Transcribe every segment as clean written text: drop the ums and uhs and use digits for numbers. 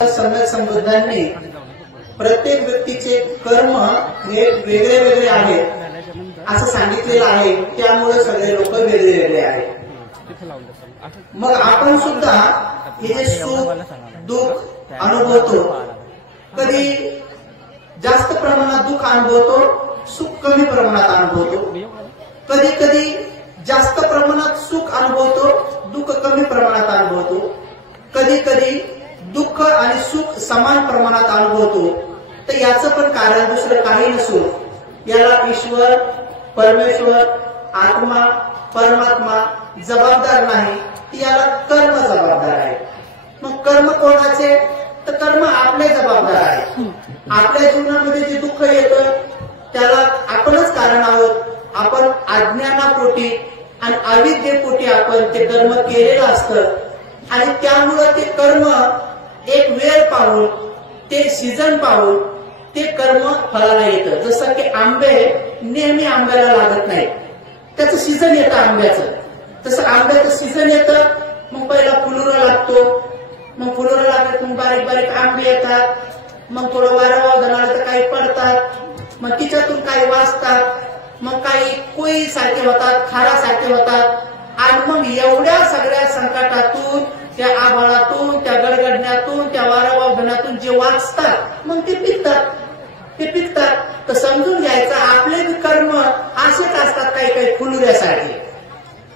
सम्यक संबुद्धांनी प्रत्येक व्यक्तीचे कर्म हे वेगळे वेगळे आहेत असं सांगितलेलं आहे. त्यामुळे सगळे लोक वेगळे वेगळे आहेत. मग आपण सुद्धा हे जे सुख दुःख अनुभवतो, कधी जास्त प्रमाणात दुःख अनुभवतो, सुख कमी प्रमाणात अनुभवतो. कधी कधी जास्त प्रमाणात सुख अनुभवतो, दुःख कमी प्रमाणात अनुभवतो. कधी कधी दुःख आणि सुख समान प्रमाणात अनुभवतो. तर याचं पण कारण दुसरं काही नसून याला ईश्वर, परमेश्वर, आत्मा, परमात्मा जबाबदार नाही, याला कर्म जबाबदार आहे. मग कर्म कोणाचे? तर कर्म आपले जबाबदार आहे. आपल्या जीवनामध्ये जे दुःख येतं त्याला आपणच कारण आहोत. आपण अज्ञानापोटी आणि अविद्येपोटी आपण ते कर्म केलेलं असतं आणि त्यामुळं ते कर्म एक वेळ पाहून, ते सीझन पाहून ते कर्म फळाला येतं. जसं की आंबे नेहमी आंब्याला लागत नाही, त्याचं सीझन येतं आंब्याचं. तसं आंब्याचं सीझन येतं, मग पहिला फुलोरा लागतो, मग फुलोरा लागत मग बारीक बारीक आंबे येतात, मग थोडं वारं वादळ आलं तर काही पडतात, मग तिच्यातून काही वाचतात, मग काही कोई सारखे होतात, खारासारखे होतात. आणि मग एवढ्या सगळ्या संकटातून, त्या आभाळातून, त्या गडगडण्यातून, त्या वारावादनातून जे वाचतात मग ते पिकतात. ते पिकतात तर समजून घ्यायचं आपले कर्म असेच असतात. काही काही फुलुऱ्यासारखे,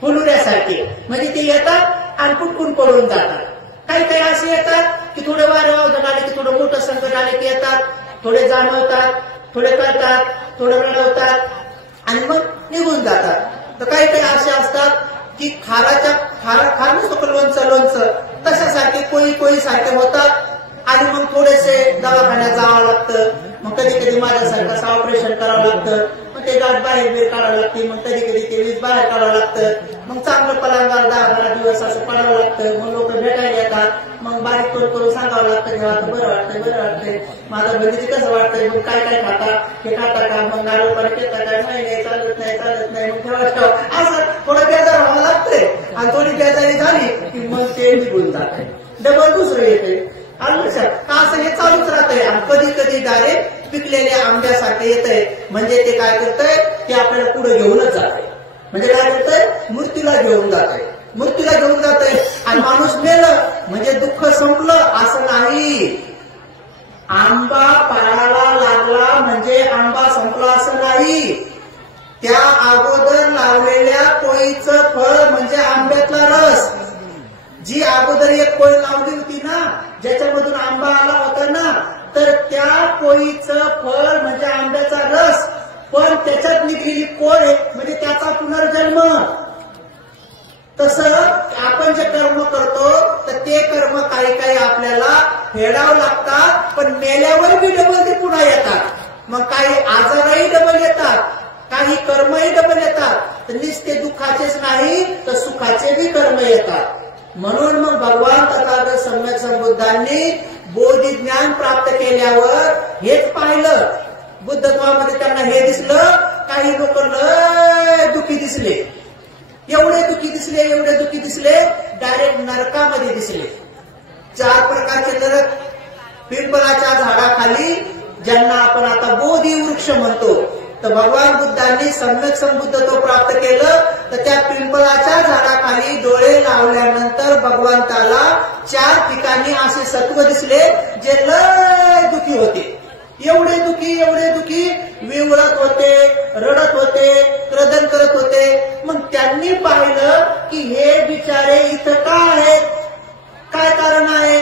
फुलुऱ्यासारखे म्हणजे ते येतात आणि पुटकून पडून जातात. काही काही असे येतात की थोडे वारावादन आले की थोडं मोठं संकट आले की येतात, थोडे जाणवतात, थोडे कळतात, थोडं रडवतात आणि मग निघून जातात. तर काही काही असे असतात की खाराच्या खार नसतो लोणचं तशासारखे कोई सारखे होतात आणि मग थोडेसे दवाखान्यात जावं लागतं. मग कधी कधी माझ्यासारखं असं ऑपरेशन करावं लागतं, मग ते गाठ बाहेर काढावं लागते, मग कधी कधी ते वीज बाहेर काढावं लागतं. मग चांगलं पलंगावर 10-12 दिवस असं पडावं लागतं. मग लोक भेटायला येतात, मग बारीक करून सांगावं लागतं जेव्हा बरं वाटतंय, बरं वाटतंय, माझं बहिणी कसं वाटतंय, मग काय काय खाता हे खाता का, मग गाडोपाडी घेता काय, नाही चालत नाही, चालत नाही, मग ठेवा असं थोडं बेजार व्हावं लागतंय. आणि थोडी बेजारी झाली की मग ते निघून जाते, डबल दुसरं येते. का असं हे चालूच राहतंय. आणि कधी कधी डायरेक्ट पिकलेल्या आंब्यासारखं येतंय. म्हणजे ते काय करतंय, ते आपल्याला पुढे घेऊनच जाते. म्हणजे काय करतंय, मृत्यूला घेऊन जातंय, मृत्यूला घेऊन जातंय. आणि माणूस मेलं म्हणजे दुःख संपलं असं नाही. आंबा पाळाला लागला म्हणजे आंबा संपला असं नाही. त्या अगोदर लावलेल्या कोळीचं फळ म्हणजे आंब्यातला रस. जी अगोदर एक कोळी लावली होती ना, ज्याच्यामधून आंबा आला होता ना, तर त्या कोळीचं फळ म्हणजे आंब्याचा रस. पण त्याच्यात निघलेली कोळ म्हणजे त्याचा पुनर्जन्म. तसं आपण जे कर्म करतो तर ते कर्म काही काही आपल्याला फेडावं लागतात, पण मेल्यावर बी डबल ते पुन्हा येतात. मग काही आजारही डबल येतात, काही कर्मही डबल येतात. तर नुसते दुःखाचेच नाही तर सुखाचे बी कर्म येतात. म्हणून मग भगवान तथागत सम्यक संबुद्धांनी बोधी ज्ञान प्राप्त केल्यावर हेच पाहिलं. बुद्धत्वामध्ये त्यांना हे दिसलं, काही लोक लय दुःखी दिसले, एवढे दुःखी दिसले, एवढे दुःखी दिसले, डायरेक्ट नरकामध्ये दिसले. 4 प्रकारचे नरक. पिंपळाच्या झाडाखाली, ज्यांना आपण आता बोधी वृक्ष म्हणतो, तर भगवान बुद्धांनी सम्यक संबुद्धत्व प्राप्त केलं. तर त्या पिंपळाच्या झाडाखाली डोळे लावल्यानंतर भगवंताला 4 ठिकाणी असे सत्व दिसले जे लय दुःखी होते. एवढे दुःखी विवळत होते, रडत होते, क्रदन करत होते. मग त्यांनी पाहिलं की हे बिचारे इथं का आहेत, काय कारण आहे,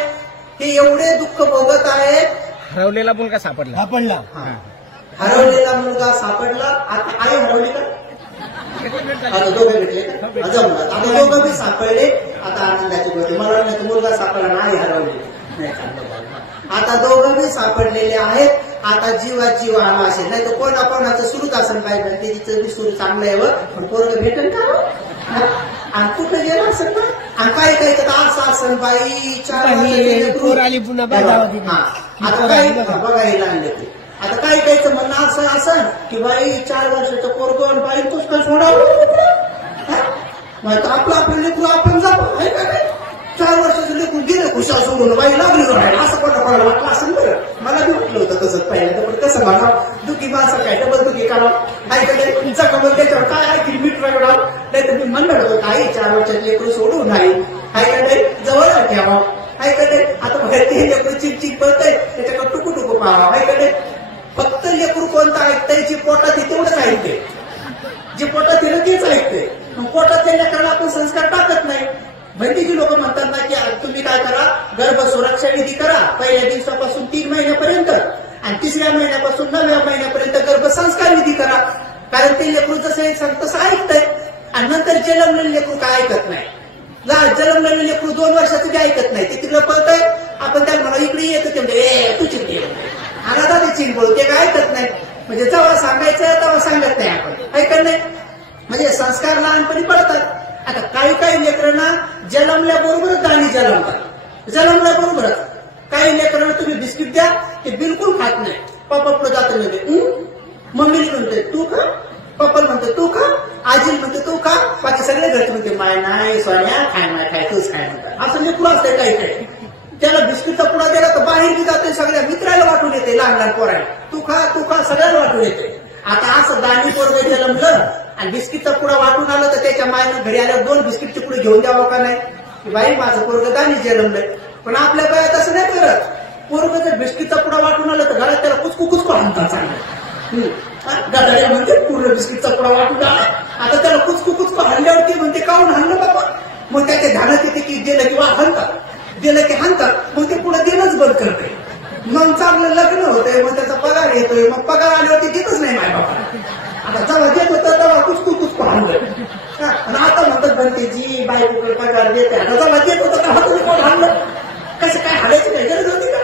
हे एवढे दुःख भोगत आहेत. हरवलेला मुलगा सापडला. हरवलेला मुलगा सापडला. आता आई हरवली का? आता दोघे भेटले का? आता दोघं बी सापडले. आता आनंदाची गोष्ट. मला नाही मुलगा सापडला ना, आई हरवली नाही. आता दोघं बी सापडलेले आहेत. आता जीवात जीव आला असेल, नाही तर कोणाचं सुरूच असेल पाहिजे. तिचं बी सुरू चांगलं आहे व, पण पोरग भेटेल का? आणि कुठं गेलं असेल ना. आणि काय काय तर असं असेल बाई 4 आता काही बघायला आणले ते. आता काही काहीचं म्हणणं असं असं की बाई 4 वर्षाचं पोरगं आणि बाई पुष्कळ सोडावं, आपलं लेकरू आपण जाऊ. 4 वर्षाचं लेकरू गेलं खुशाल सोडून बाई लागली असं पण ते लेकरू चिक पळतंय त्याच्याकडे टुकू टुकू पाहावा माहिती. फक्त लेकरू कोणतं ऐकतंय जे पोटात आहे तेवढंच ऐकते, जे पोटात येणं तेच ऐकते. पोटातल्या लेकराला आपण संस्कार टाकत नाही. भैटीची लोक म्हणतात ना की तुम्ही काय करा, गर्भ सुरक्षा विधी करा पहिल्या दिवसापासून 3 महिन्यापर्यंत आणि 3ऱ्या महिन्यापासून 9व्या महिन्यापर्यंत गर्भ संस्कार विधी करा. कारण ते लेकरू जसं सांगतं तसं ऐकतंय. आणि नंतर जन्मलेलं लेकरू काय ऐकत नाही. जन्मलेलं लेकरू 2 वर्षाचं बी ऐकत नाही. ते तिकडे पळतंय, आपण त्याला म्हणा इकडे येतं ते म्हणजे तू चिंते आला दादा चिंग बोलू, ते काय ऐकत नाही. म्हणजे जेव्हा सांगायचं तेव्हा सांगत नाही आपण, ऐकत नाही. म्हणजे संस्कार लहानपणी पडतात. आता काही लेकरांना जन्मल्याबरोबरच दाणी जन्मतात, जन्मल्याबरोबरच. काही लेकरांना तुम्ही बिस्किट द्या ते बिलकुल खात नाही. पप्पा पुढे जात नाही, मम्मीने म्हणते तू खा, पप्पा म्हणते तू खा, आजी म्हणते तू खा, बाकी सगळे घरचे म्हणते माय नाही सोन्या खाय नाही खाय तूच खाय म्हणतात. असं लेकरू असतंय काही. त्याला बिस्किटचा पुडा दिला तर बाहेर बी जाते, सगळ्या मित्राला वाटून येते, लहान पोराला तू खा सगळ्याला वाटून येते. आता असं दाणी पोरगं जन्मलं आणि बिस्किटचा पुडा वाटून आलं तर त्याच्या मायनं घरी आल्यावर 2 बिस्किटचे पुढे घेऊन द्यावं का नाही की बाई माझं पोरगं दाणी जन्मलंय. पण आपल्या बायात असं नाही करत. पोरगं जर बिस्किटचा पुडा वाटून आलं तर घरात त्याला कुचकू आणतात चांगलं. गदाड्या म्हणते पूर्ण बिस्किटचा पुडा वाटून आला, आता त्याला कुचकू हल्ल्यावरती म्हणते काऊन हल्लं बाबा. मग त्याच्या ध्यानात येते की गेलं किंवा हाणतात, गेलं की हाणतात, मग ते पुढे देणंच बंद करते. मग चांगलं लग्न होतंय, मग त्याचा पगार येतोय, मग पगार आल्यावरती देतच नाही माय बाबा. आता जेव्हा देत होतं तेव्हा कुचकू हाणलं. आणि आता म्हणतात बनते जी बायकोकडे पगार देते, आता जेव्हा देत होतं तेव्हा तुम्ही कोण हाणलं, कसं काय हाणायची काही गरज होती का.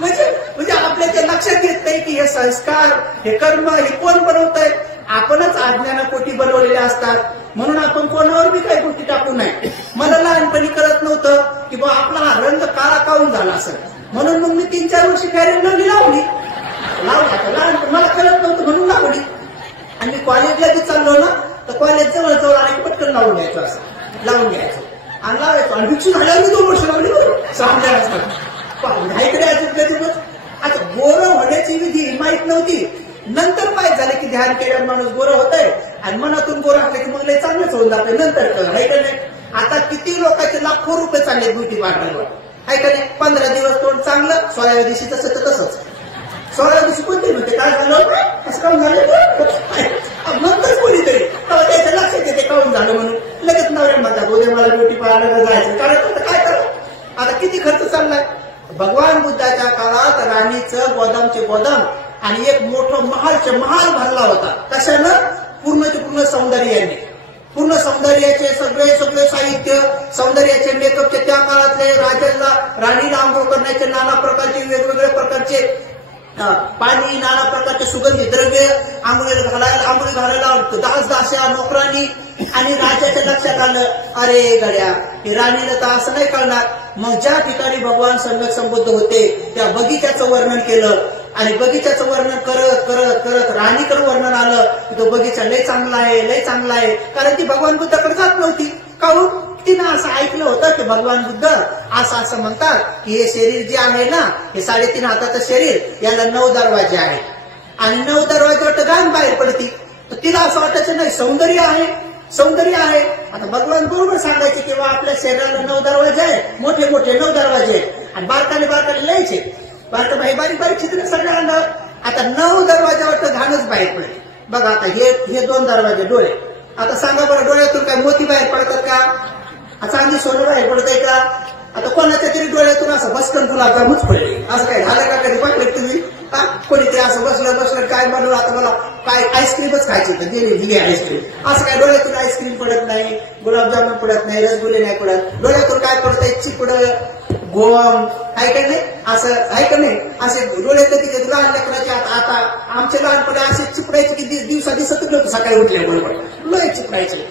म्हणजे आपल्या ते लक्षात येत नाही की हे संस्कार, हे कर्म, हे कोण बनवतंय. आपणच अज्ञानापोटी बनवलेले असतात. म्हणून आपण कोणावर बी काही गोष्टी टाकू नये. मला लहानपणी कळत नव्हतं की बा आपला हा रंग काळा काऊन झाला असेल, म्हणून मग मी 3-4 वर्षी फॅरेन लवली लावली. लहानपण मला कळत नव्हतं म्हणून लावली. आणि मी कॉलेजला बी चाललो ना तर कॉलेज जवळ आले की पटकन लावून घ्यायचो, असं लावून घ्यायचो आणि लावायचो. आणि भिक्षून आल्यावर मी 2 वर्ष लावली सामन्या असतात. आता गोरं होण्याची विधी माहित नव्हती. नंतर माहित झालं की ध्यान केल्यावर माणूस गोरं होतंय आणि मनातून गोरं असलं की मग लय चांगलंच होऊन जातंय. नंतर आहे का नाही. आता किती लोकांचे लाखो रुपये चालले ब्युटी पार्लरवर, आहे का नाही. 15 दिवस तोंड चांगलं, 16व्या दिवशी तसंच. 16व्या दिवशी कोणते म्हणते काय झालं असं काऊन झालं, नंतर कोणीतरी त्याच्या लक्षात येते काऊन झालं म्हणून लगेच नवऱ्या म्हणतात उद्या मला ब्युटी पार्लरला जायचं. कारण काय करा आता किती खर्च चाललाय. भगवान बुद्धाच्या काळात राणीचं गोदामचे गोदाम आणि एक मोठं महाल भरला होता. कशानं, पूर्णचे पूर्ण सौंदर्याने, पूर्ण सौंदर्याचे सगळे साहित्य, सौंदर्याचे मेकअपचे, त्या काळातले राणीला आंघोळ करण्याचे नाना प्रकारचे वेगवेगळे प्रकारचे पाणी, नाना प्रकारचे सुगंधी द्रव्य, आंघोळी घालायला दास्या नोकरांनी. आणि राजाच्या लक्षात आलं अरे गड्या हे राणीला तर असं नाही कळणार. मग ज्या ठिकाणी भगवान सम्यक संबुद्ध होते त्या बगीच्याचं वर्णन केलं आणि बगीच्याचं वर्णन करत राणीकडे वर्णन आलं की तो बगीचा लय चांगला आहे. कारण ती भगवान बुद्धाकडे जात नव्हती. काहून, तिनं असं ऐकलं होतं की भगवान बुद्ध असं म्हणतात की हे शरीर जे आहे ना, हे 3.5 हाताचं शरीर, याला 9 दरवाजे आहेत आणि 9 दरवाजेवर गाण बाहेर पडती. तर तिला असं वाटायचं नाही सौंदर्य आहे. आता भगवान बरोबर सांगायचे की आपल्या शरीराला 9 दरवाजे आहेत, मोठे 9 दरवाजे आहेत आणि बारकाले लिहायचे. बारीक चित्र सगळं आणलं. आता 9 दरवाज्यावर तर घाणच बाहेर पडले. बघा आता हे 2 दरवाजे डोळे. आता सांगा बरं डोळ्यातून काय मोती बाहेर पडतात का, चांदी सोनं बाहेर पडतंय का. आता कोणाच्या तरी डोळ्यातून असं बसकन गुलाबजामुच पडले. असं काय झालं का कधी पाहिलं तुम्ही. कोणीतरी असं बसलं काय म्हणून आता मला काय आईस्क्रीमच खायची तर दिली आईस्क्रीम. असं काय डोळ्यातून आईस्क्रीम पडत नाही, गुलाबजामुन पडत नाही, रसगुल्ले नाही पडत. डोळ्यातून काय पडतंय, चिपड गोम आहे का नाही, असं आहे का नाही. असे डोळ्यात तिथे लहान लेकराचे आता आमच्या लहानपणी असे चिपडायचे की दिवसा दिसत नव्हतं. सकाळी उठल्याबरोबर लय चिपडायचे.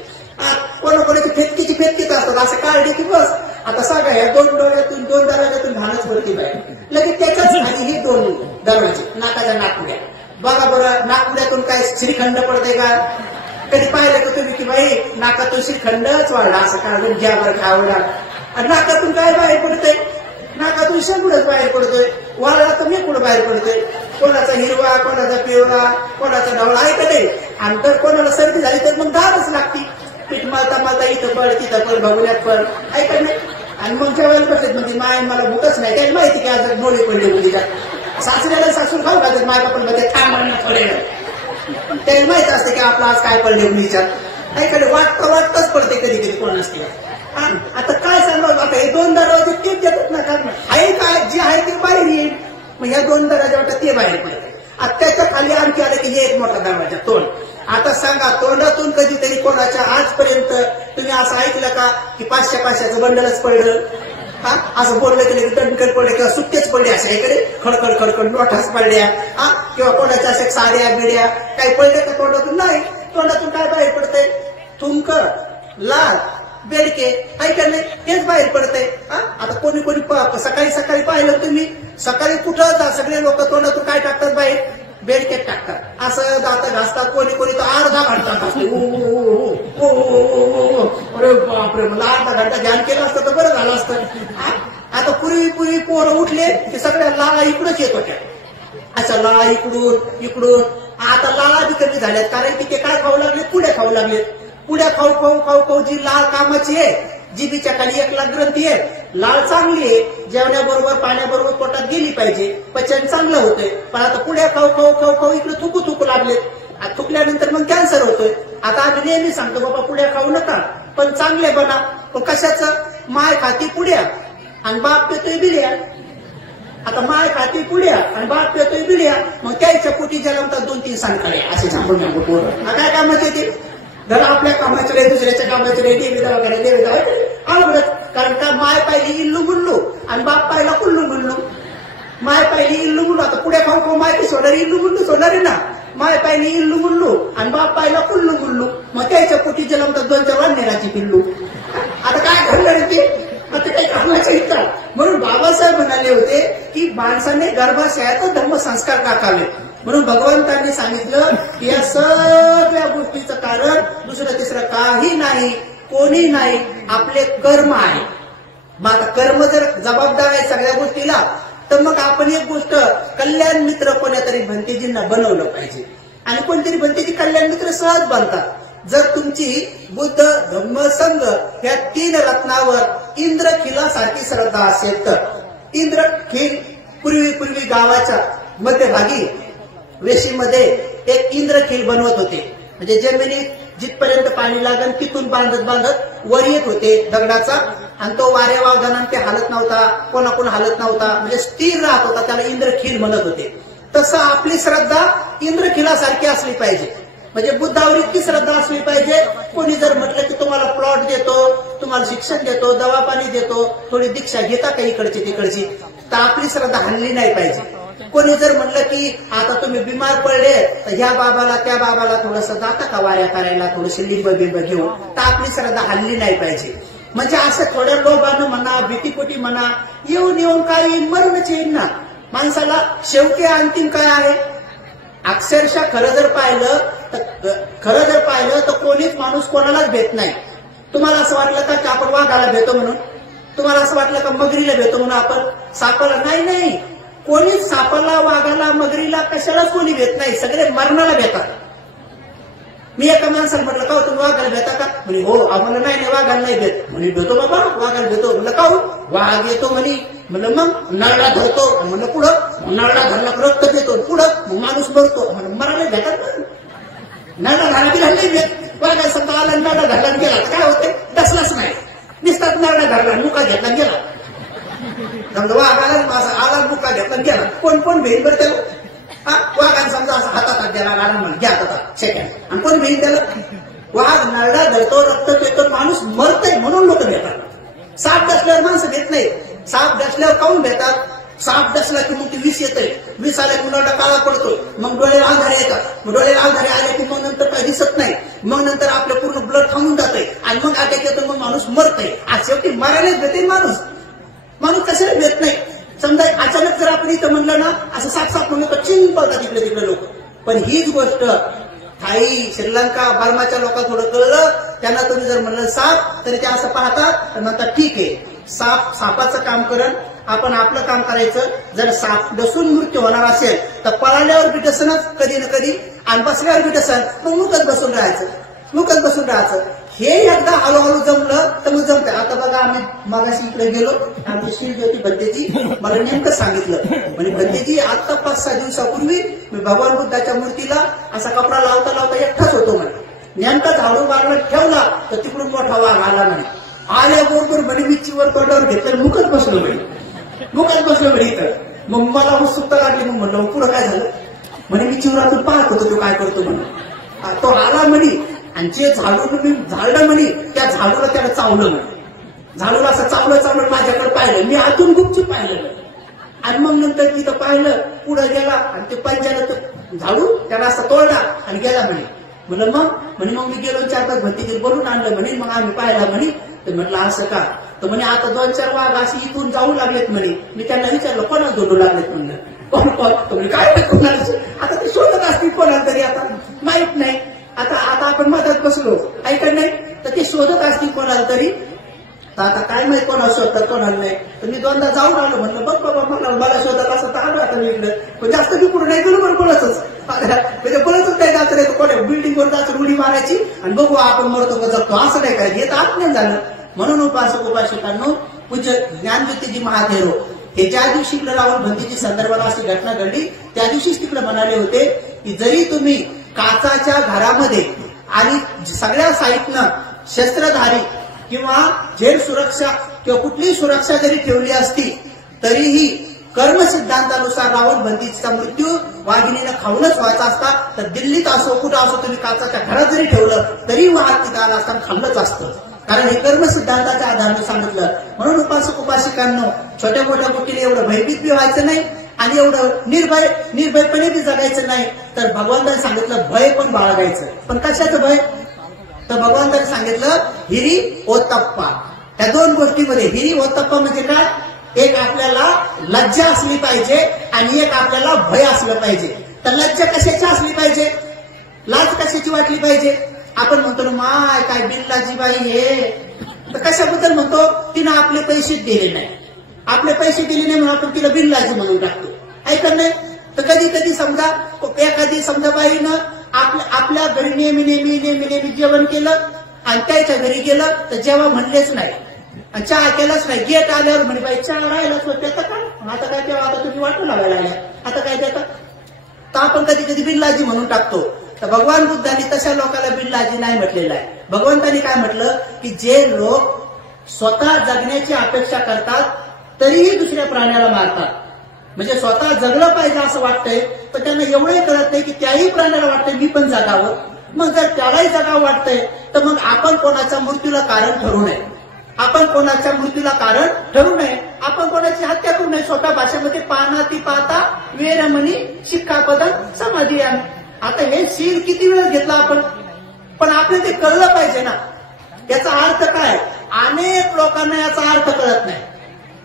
कोणाकोणाची फेतकीच असतात. असं काढले की बस. आता सांगा या 2 डोळ्यातून 2 दरवाज्यातून घाणच भरती बाहेर. लगेच त्याच्याच खाली हे 2 दरवाजे नाकाच्या नाकपुड्या. बघा बरं नाकपुड्यातून काय श्रीखंड पडते का. कधी पाहिलं का तुम्ही की बाई नाकातून श्रीखंडच वाढला असं काढून घ्या बरं खावडा. आणि नाकातून काय बाहेर पडतंय, नाकातून शेंगुडच बाहेर पडतोय, वाळला तर मेकुड बाहेर पडतोय. कोणाचा हिरवा, कोणाचा पिवळा, कोणाचा ढवळा आहे का नाही. आणि तर कोणाला सर्दी झाली तर मग धावच लागती. पीठ मारता इथं पड तिथं पड बघण्यात पड आहे का नाही. आणि मग जेवायला बसत म्हणजे माय मला भूकच नाही त्याला माहिती की आज डोळे पडले मुलीला सासऱ्याला सासून खाऊ घालतात माय बापन मध्ये थांब म्हणणं थोडे त्याला माहित असते की आपला आज काय पडले मुलीच्या ऐकडे वाटतच पडते कधी कधी कोण असते. आता काय सांगावं आता हे 2 दरवाजे तेच देतात ना कारण आहे काय जे आहे ते बाहेर येईल मग ह्या 2 दरवाजा वाटत ते बाहेर पडते. आता त्याच्या खाली आणखी आलं की हे एक मोठा दरवाजा तोंड. आता सांगा तोंडातून कधीतरी कोणाच्या आजपर्यंत तुम्ही असं ऐकलं का की 500 बंडलच पडलं हा असं बोललं की टणकल पडले किंवा सुट्टेच पडले अशा इकडे खडखड खडखड नोटाच पडल्या हा किंवा कोणाच्या अशा साड्या बिड्या काही पडले का तोंडातून नाही. तोंडातून काय बाहेर पडतंय थुंक लाल बेडके ऐकलं हेच बाहेर पडतंय. आता कोणी सकाळी पाहिलं तुम्ही सकाळी कुठं जा सगळे लोक तोंडातून काय टाकतात बाहेर बेडकेत टाकतात असं दात घासतात कोणी तर अर्धा घंटा घासते अरे बापरे मला अर्धा घंटा ध्यान केलं असतं तर बरं झालं असतं. आता पूर्वी पोरं उठले की सगळ्या लाळा इकडूनच येत होत्या अशा लाळा इकडून आता लाळा बी कमी झाल्यात कारण की ते काय खाऊ लागले पुड्या खाऊ लागले. पुड्या खाऊ जी लाळ कामाची आहे जिबीच्या खाली 1 लाख ग्रंथी आहे लाळ चांगली आहे जेवण्याबरोबर पाण्याबरोबर पोटात गेली पाहिजे पचन चांगलं होतंय. पण आता पुड्या खाऊ इकडे थुकू लागले थुकल्यानंतर मग कॅन्सर होतोय. आता आम्ही नेहमी सांगतो बाबा पुड्या खाऊ नका पण चांगले बना. पण कशाचं माय खाती पुड्या आणि बाप पेतोय बिड्या. आता माय खाती पुड्या आणि बाप पेतोय बिड्या मग त्याच्या पोटी जन्मतात 2-3 सांगकडे असे सांगून काय कामाचे ते जर आपल्या कामाचे रे दुसऱ्याच्या कामाचे रे देवीदा वगैरे आवडत कारण का माय पाहिली इल्लू गुल्लू आणि बाप पाहिला कुल्लू गुल्लू. माय पाहिली इल्लू गुल्लू आता पुढे खाऊ माय की सोडणारी इल्लू गुल्लू सोडणारी ना माय पाहिली इल्लू गुल्लू आणि बाप पाहिला कुल्लू गुल्लू मग त्याच्या पोटी जन्मतात 2-4 वाढण्याची पिल्लू. आता काय घडलं ते आता काही कामाचं इच्छा म्हणून बाबासाहेब म्हणाले होते की माणसाने गर्भाशयातच धर्मसंस्कार टाकावे. म्हणून भगवंतांनी सांगितलं की या सगळ्या गोष्टीचं कारण दुसरं तिसरं काही नाही कोणी नाही आपले कर्म आहे. मग आता कर्म जर जबाबदार आहे सगळ्या गोष्टीला तर मग आपण एक गोष्ट कल्याण मित्र कोण्यातरी भंतेजींना बनवलं पाहिजे आणि कोणतरी भंतेजी कल्याण मित्र सहज बनतात. जर तुमची बुद्ध धम्म संघ या 3 रत्नावर इंद्रखिलासारखी श्रद्धा असेल तर इंद्रखिल पूर्वी गावाच्या मध्यभागी वेशीमध्ये एक इंद्रखिल बनवत होते म्हणजे जमिनीत जिथपर्यंत पाणी लागेल तिथून बांधत वर येत होते दगडाचा आणि तो वाऱ्या वावदाना ते हालत नव्हता कोणाकोण हालत नव्हता म्हणजे स्थिर राहत होता त्याला इंद्रखिल म्हणत होते. तसं आपली श्रद्धा इंद्रखिलासारखी असली पाहिजे म्हणजे बुद्धावर इतकी श्रद्धा असली पाहिजे. कोणी जर म्हटलं की तुम्हाला प्लॉट देतो तुम्हाला शिक्षण देतो दवा पाणी देतो थोडी दीक्षा घेता का इकडची तिकडची तर आपली श्रद्धा हल्ली नाही पाहिजे. कोणी जर म्हणलं की आता तुम्ही बिमार पडले तर ह्या बाबाला त्या बाबाला थोडंसं जाता का वाऱ्या करायला थोडंसं लिंब घेऊन तर आपली श्रद्धा हल्ली नाही पाहिजे. म्हणजे असं थोड्या लोभानं म्हणा भीतीपोटी म्हणा येऊन काय येईल मरूनच येईल ना माणसाला. शेवटी अंतिम काय आहे अक्षरशः खरं जर पाहिलं तर कोणीच माणूस कोणालाच भेट नाही. तुम्हाला असं वाटलं का की आपण वाघाला भेटतो म्हणून तुम्हाला असं वाटलं का मगरीला भेटतो म्हणून आपण सापाला नाही कोणीच सापाला वाघाला मगरीला कशालाच कोणी भेट नाही सगळे मरणाला भेटतात. मी एका माणसाला म्हटलं का तुम्ही वाघाला भेटा का म्हणे हो आम्हाला नाही वाघाला नाही भेट म्हणे भेटतो बाबा वाघाला भेटतो म्हणलं का वाघ येतो म्हणे म्हणलं मग नळला धरतो म्हणलं पुढं नळला धरला रक्त देतो पुढं मग माणूस मरतो म्हणून मरायला भेटत नळला धरा गेला नाही भेट वाघा समजा आला नळला धरला गेला काय होते दसलाच नाही निसतात नळला धरला मुका घेतला गेला समजा वाघाला आला मुका घेतला गेला कोण भेट बरं त्याला वाघाने समजा असं हातात गेला आला घ्या आता सेकंड आणि कोण भेट त्याला वाघ नळला धरतो रक्त पितो माणूस मरतय म्हणून लोक भेटतात. साप डसल्यावर माणसं भेट नाही साप डसल्यावर काऊन भेटतात साप डसला की मग ती विष येतंय विष आल्या की नळला काळा पडतो मग डोळ्याला अंधारे येतात मग डोळ्याला अंधारे आले की मग नंतर काही दिसत नाही मग नंतर आपलं पूर्ण ब्लड थांबून जातंय आणि मग अटॅक येतो मग माणूस मरतय. आज शेवटी मरायलाच भेटेल माणूस कशाला भेट नाही. समजा अचानक जर आपण इथं म्हणलं ना असं साप म्हणून चिंग पडतात तिकडे लोक. पण हीच गोष्ट थाई श्रीलंका बर्माच्या लोकांना थोडं कळलं त्यांना तुम्ही जर म्हणलं साप तरी ते असं पाहतात तर म्हणतात ठीक आहे सापाचं काम करण आपण आपलं काम करायचं. जर साप डसून मृत्यू होणार असेल तर पळाल्यावर बी डसनच कधी ना कधी आणि बसल्यावर बी डसन मग मुकत बसून राहायचं. हे एकदा हळूहळू जमलं तर मग जमतंय. आता बघा आम्ही मागाशी इकडे गेलो, आमची शिल्पी होती भंतेजी, मला नेमकं सांगितलं म्हणजे भंतेजी आता 5-6 दिवसापूर्वी मी भगवान बुद्धाच्या मूर्तीला असा कपडा लावता लावता एकटाच होतो म्हणे. नेमका झाडू मारला ठेवला तर तिकडून मोठा वाघ आला म्हणे. आल्याबरोबर म्हणे मी चिवर तोंडावर घेतलं मुखत बसलो म्हणे इथं. मग मला उत्सुकता लागली. मग म्हणलं पुढं काय झालं म्हणे. मी चिवरातून पाहत होतो तो काय करतो म्हणे. तो आला म्हणे आणि जे झाडून मी झाडलं म्हणे त्या झाडूला त्याला चावलं म्हणे. झाडूला असं चावलं माझ्याकडे पाहिलं. मी आतून गुपचूप पाहिलं आणि मग नंतर तिथं पाहिलं पुढे गेला आणि ते पंचाला तो झाडू त्याला असं तोडला आणि गेला म्हणे. म्हणलं मग मी गेलो 4-5 भंतीचे बोलून आणलं म्हणे. मग आम्ही पाहिला म्हणे. तर म्हटलं असं का. तर म्हणे आता 2-4 वाघ असे इथून जाऊ लागलेत म्हणे. मी त्यांना विचारलं कोणाला जोडू लागलेत म्हणलं. कोण काय कोणाला. आता ते शोधत असतील कोणाला तरी, आता माहित नाही. आता आपण मधात बसलो ऐकत नाही तर ते शोधत असतील कोणाला तरी. तर आता काय माहित कोणाला शोधतात कोणाला नाही. तर मी 2दा जाऊन आलो. म्हणलं बघ बाबा मला शोधत असं तर आलो आता मी इकडं. पण जास्त मी पुढे नाही गेलो बरं कोणाचंच म्हणजे कोणाचंच नाही जायचं नाही. कोणा बिल्डिंगवर जायचं उडी मारायची आणि बघू आपण मरतो का जगतो असं नाही काय. हे तर आत्मज्ञान झालं. म्हणून उपासक उपासिकांनो पूज्य ज्ञानज्योतिजी महाथेरो हे ज्या दिवशी इकडे रावण भंतीच्या संदर्भाला अशी घटना घडली त्या दिवशीच तिकडे म्हणाले होते की जरी तुम्ही काचाच्या घरामध्ये आणि सगळ्या साईडनं शस्त्रधारी किंवा जेल सुरक्षा किंवा कुठलीही सुरक्षा जरी ठेवली असती तरीही कर्म सिद्धांतानुसार रावण भंतीचा मृत्यू वाघिणीनं खाऊनच व्हायचा असता. तर दिल्लीत असो कुठं असो तुम्ही काचाच्या घरात जरी ठेवलं तरी वाघ तिथं आला असताना खाल्लंच असतं. कारण हे कर्म सिद्धांताच्या आधाराने सांगितलं. म्हणून उपासक उपासिकांनो छोट्या मोठ्या गोष्टीने एवढं भयभीत बी व्हायचं नाही आणि एवढं निर्भयपणे बी जगायचं नाही. तर भगवंताने सांगितलं भय पण बाळगायचं. पण कशाचं भय. तर भगवंताने सांगितलं हिरी ओतप्पा. त्या 2 गोष्टीमध्ये हिरी ओतप्पा म्हणजे काय. एक आपल्याला लज्जा असली पाहिजे आणि एक आपल्याला भय असलं पाहिजे. तर लज्जा कशाची असली पाहिजे, लाज कशाची वाटली पाहिजे. आपण म्हणतो ना माय काय बिल्लाची बाई हे. तर कशाबद्दल म्हणतो तिनं आपले पैसे दिले नाही. आपले पैसे दिले नाही म्हणून आपण तिला बिल्लाची म्हणून टाकतो ऐकत नाही. तर कधी समजा एखादी समजा बाईनं आपल्या घरी नेहमी जेवण केलं आणि त्याच्या घरी गेलं तर जेव्हा म्हणलेच नाही आणि चहा केलाच नाही. गेट आल्यावर म्हणे बाई चहा राहिलाच त्याचं काय आता काय तेव्हा आता तुम्ही वाटू लागायला लागल्या आता काय त्याचं. तर आपण कधी बिल्लाजी म्हणून टाकतो. तर भगवान बुद्धांनी तशा लोकांना बिल्लाजी नाही म्हटलेलं आहे. भगवंतांनी काय म्हटलं की जे लोक स्वतः जगण्याची अपेक्षा करतात तरीही दुसऱ्या प्राण्याला मारतात. म्हणजे स्वतः जगलं पाहिजे असं वाटतंय तर त्यांना एवढंही कळत नाही की त्याही प्राण्याला वाटतंय मी पण जगावं. मग जर त्यालाही जगावं वाटतंय तर मग आपण कोणाच्या मृत्यूला कारण ठरू नये. आपण कोणाच्या मृत्यूला कारण ठरू नये. आपण कोणाची हत्या करू नये. स्वतः भाषेमध्ये पानाती पाता वेरमणी शिक्षापदं समाधियान. आता हे शील किती वेळ घेतला आपण. पण आपल्याला ते कळलं पाहिजे ना याचा अर्थ काय. अनेक लोकांना याचा अर्थ कळत नाही.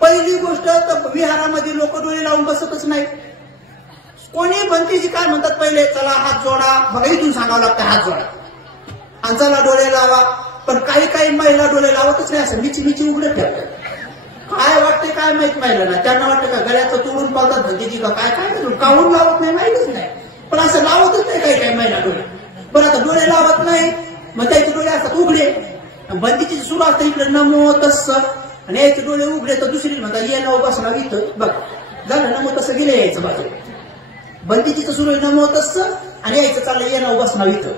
पहिली गोष्ट तर विहारामध्ये लोक डोळे लावून बसतच नाही. कोणी भंतीजी काय म्हणतात पहिले चला हात जोडा. बघा इथून सांगावं लागतं हात जोडा आणि चला डोळे लावा. पण काही महिला डोळे लावतच नाही. असं मिची उघडत ठेवतात. काय वाटते काय माहित महिलांना. त्यांना वाटतं का गळ्याचं तोडून पावतात भंतीजी का काय काहून लावत नाही माहितच नाही. पण असं लावतच नाही काही महिला डोळे. बरं आता डोळे लावत नाही मग त्याचे डोळे असतात उघडे. भंतीची सुरू असतं इकडे नमो तस्स आणि याचे डोळे उघडे तर दुसरी म्हणतात ये नव बसणार इथं बघ झालं नमो तसं गेले यायचं बाजू. भंतीचीचं सुरू आहे नमो तस्स आणि यायचं चाललंय ये नव बसणार इथं.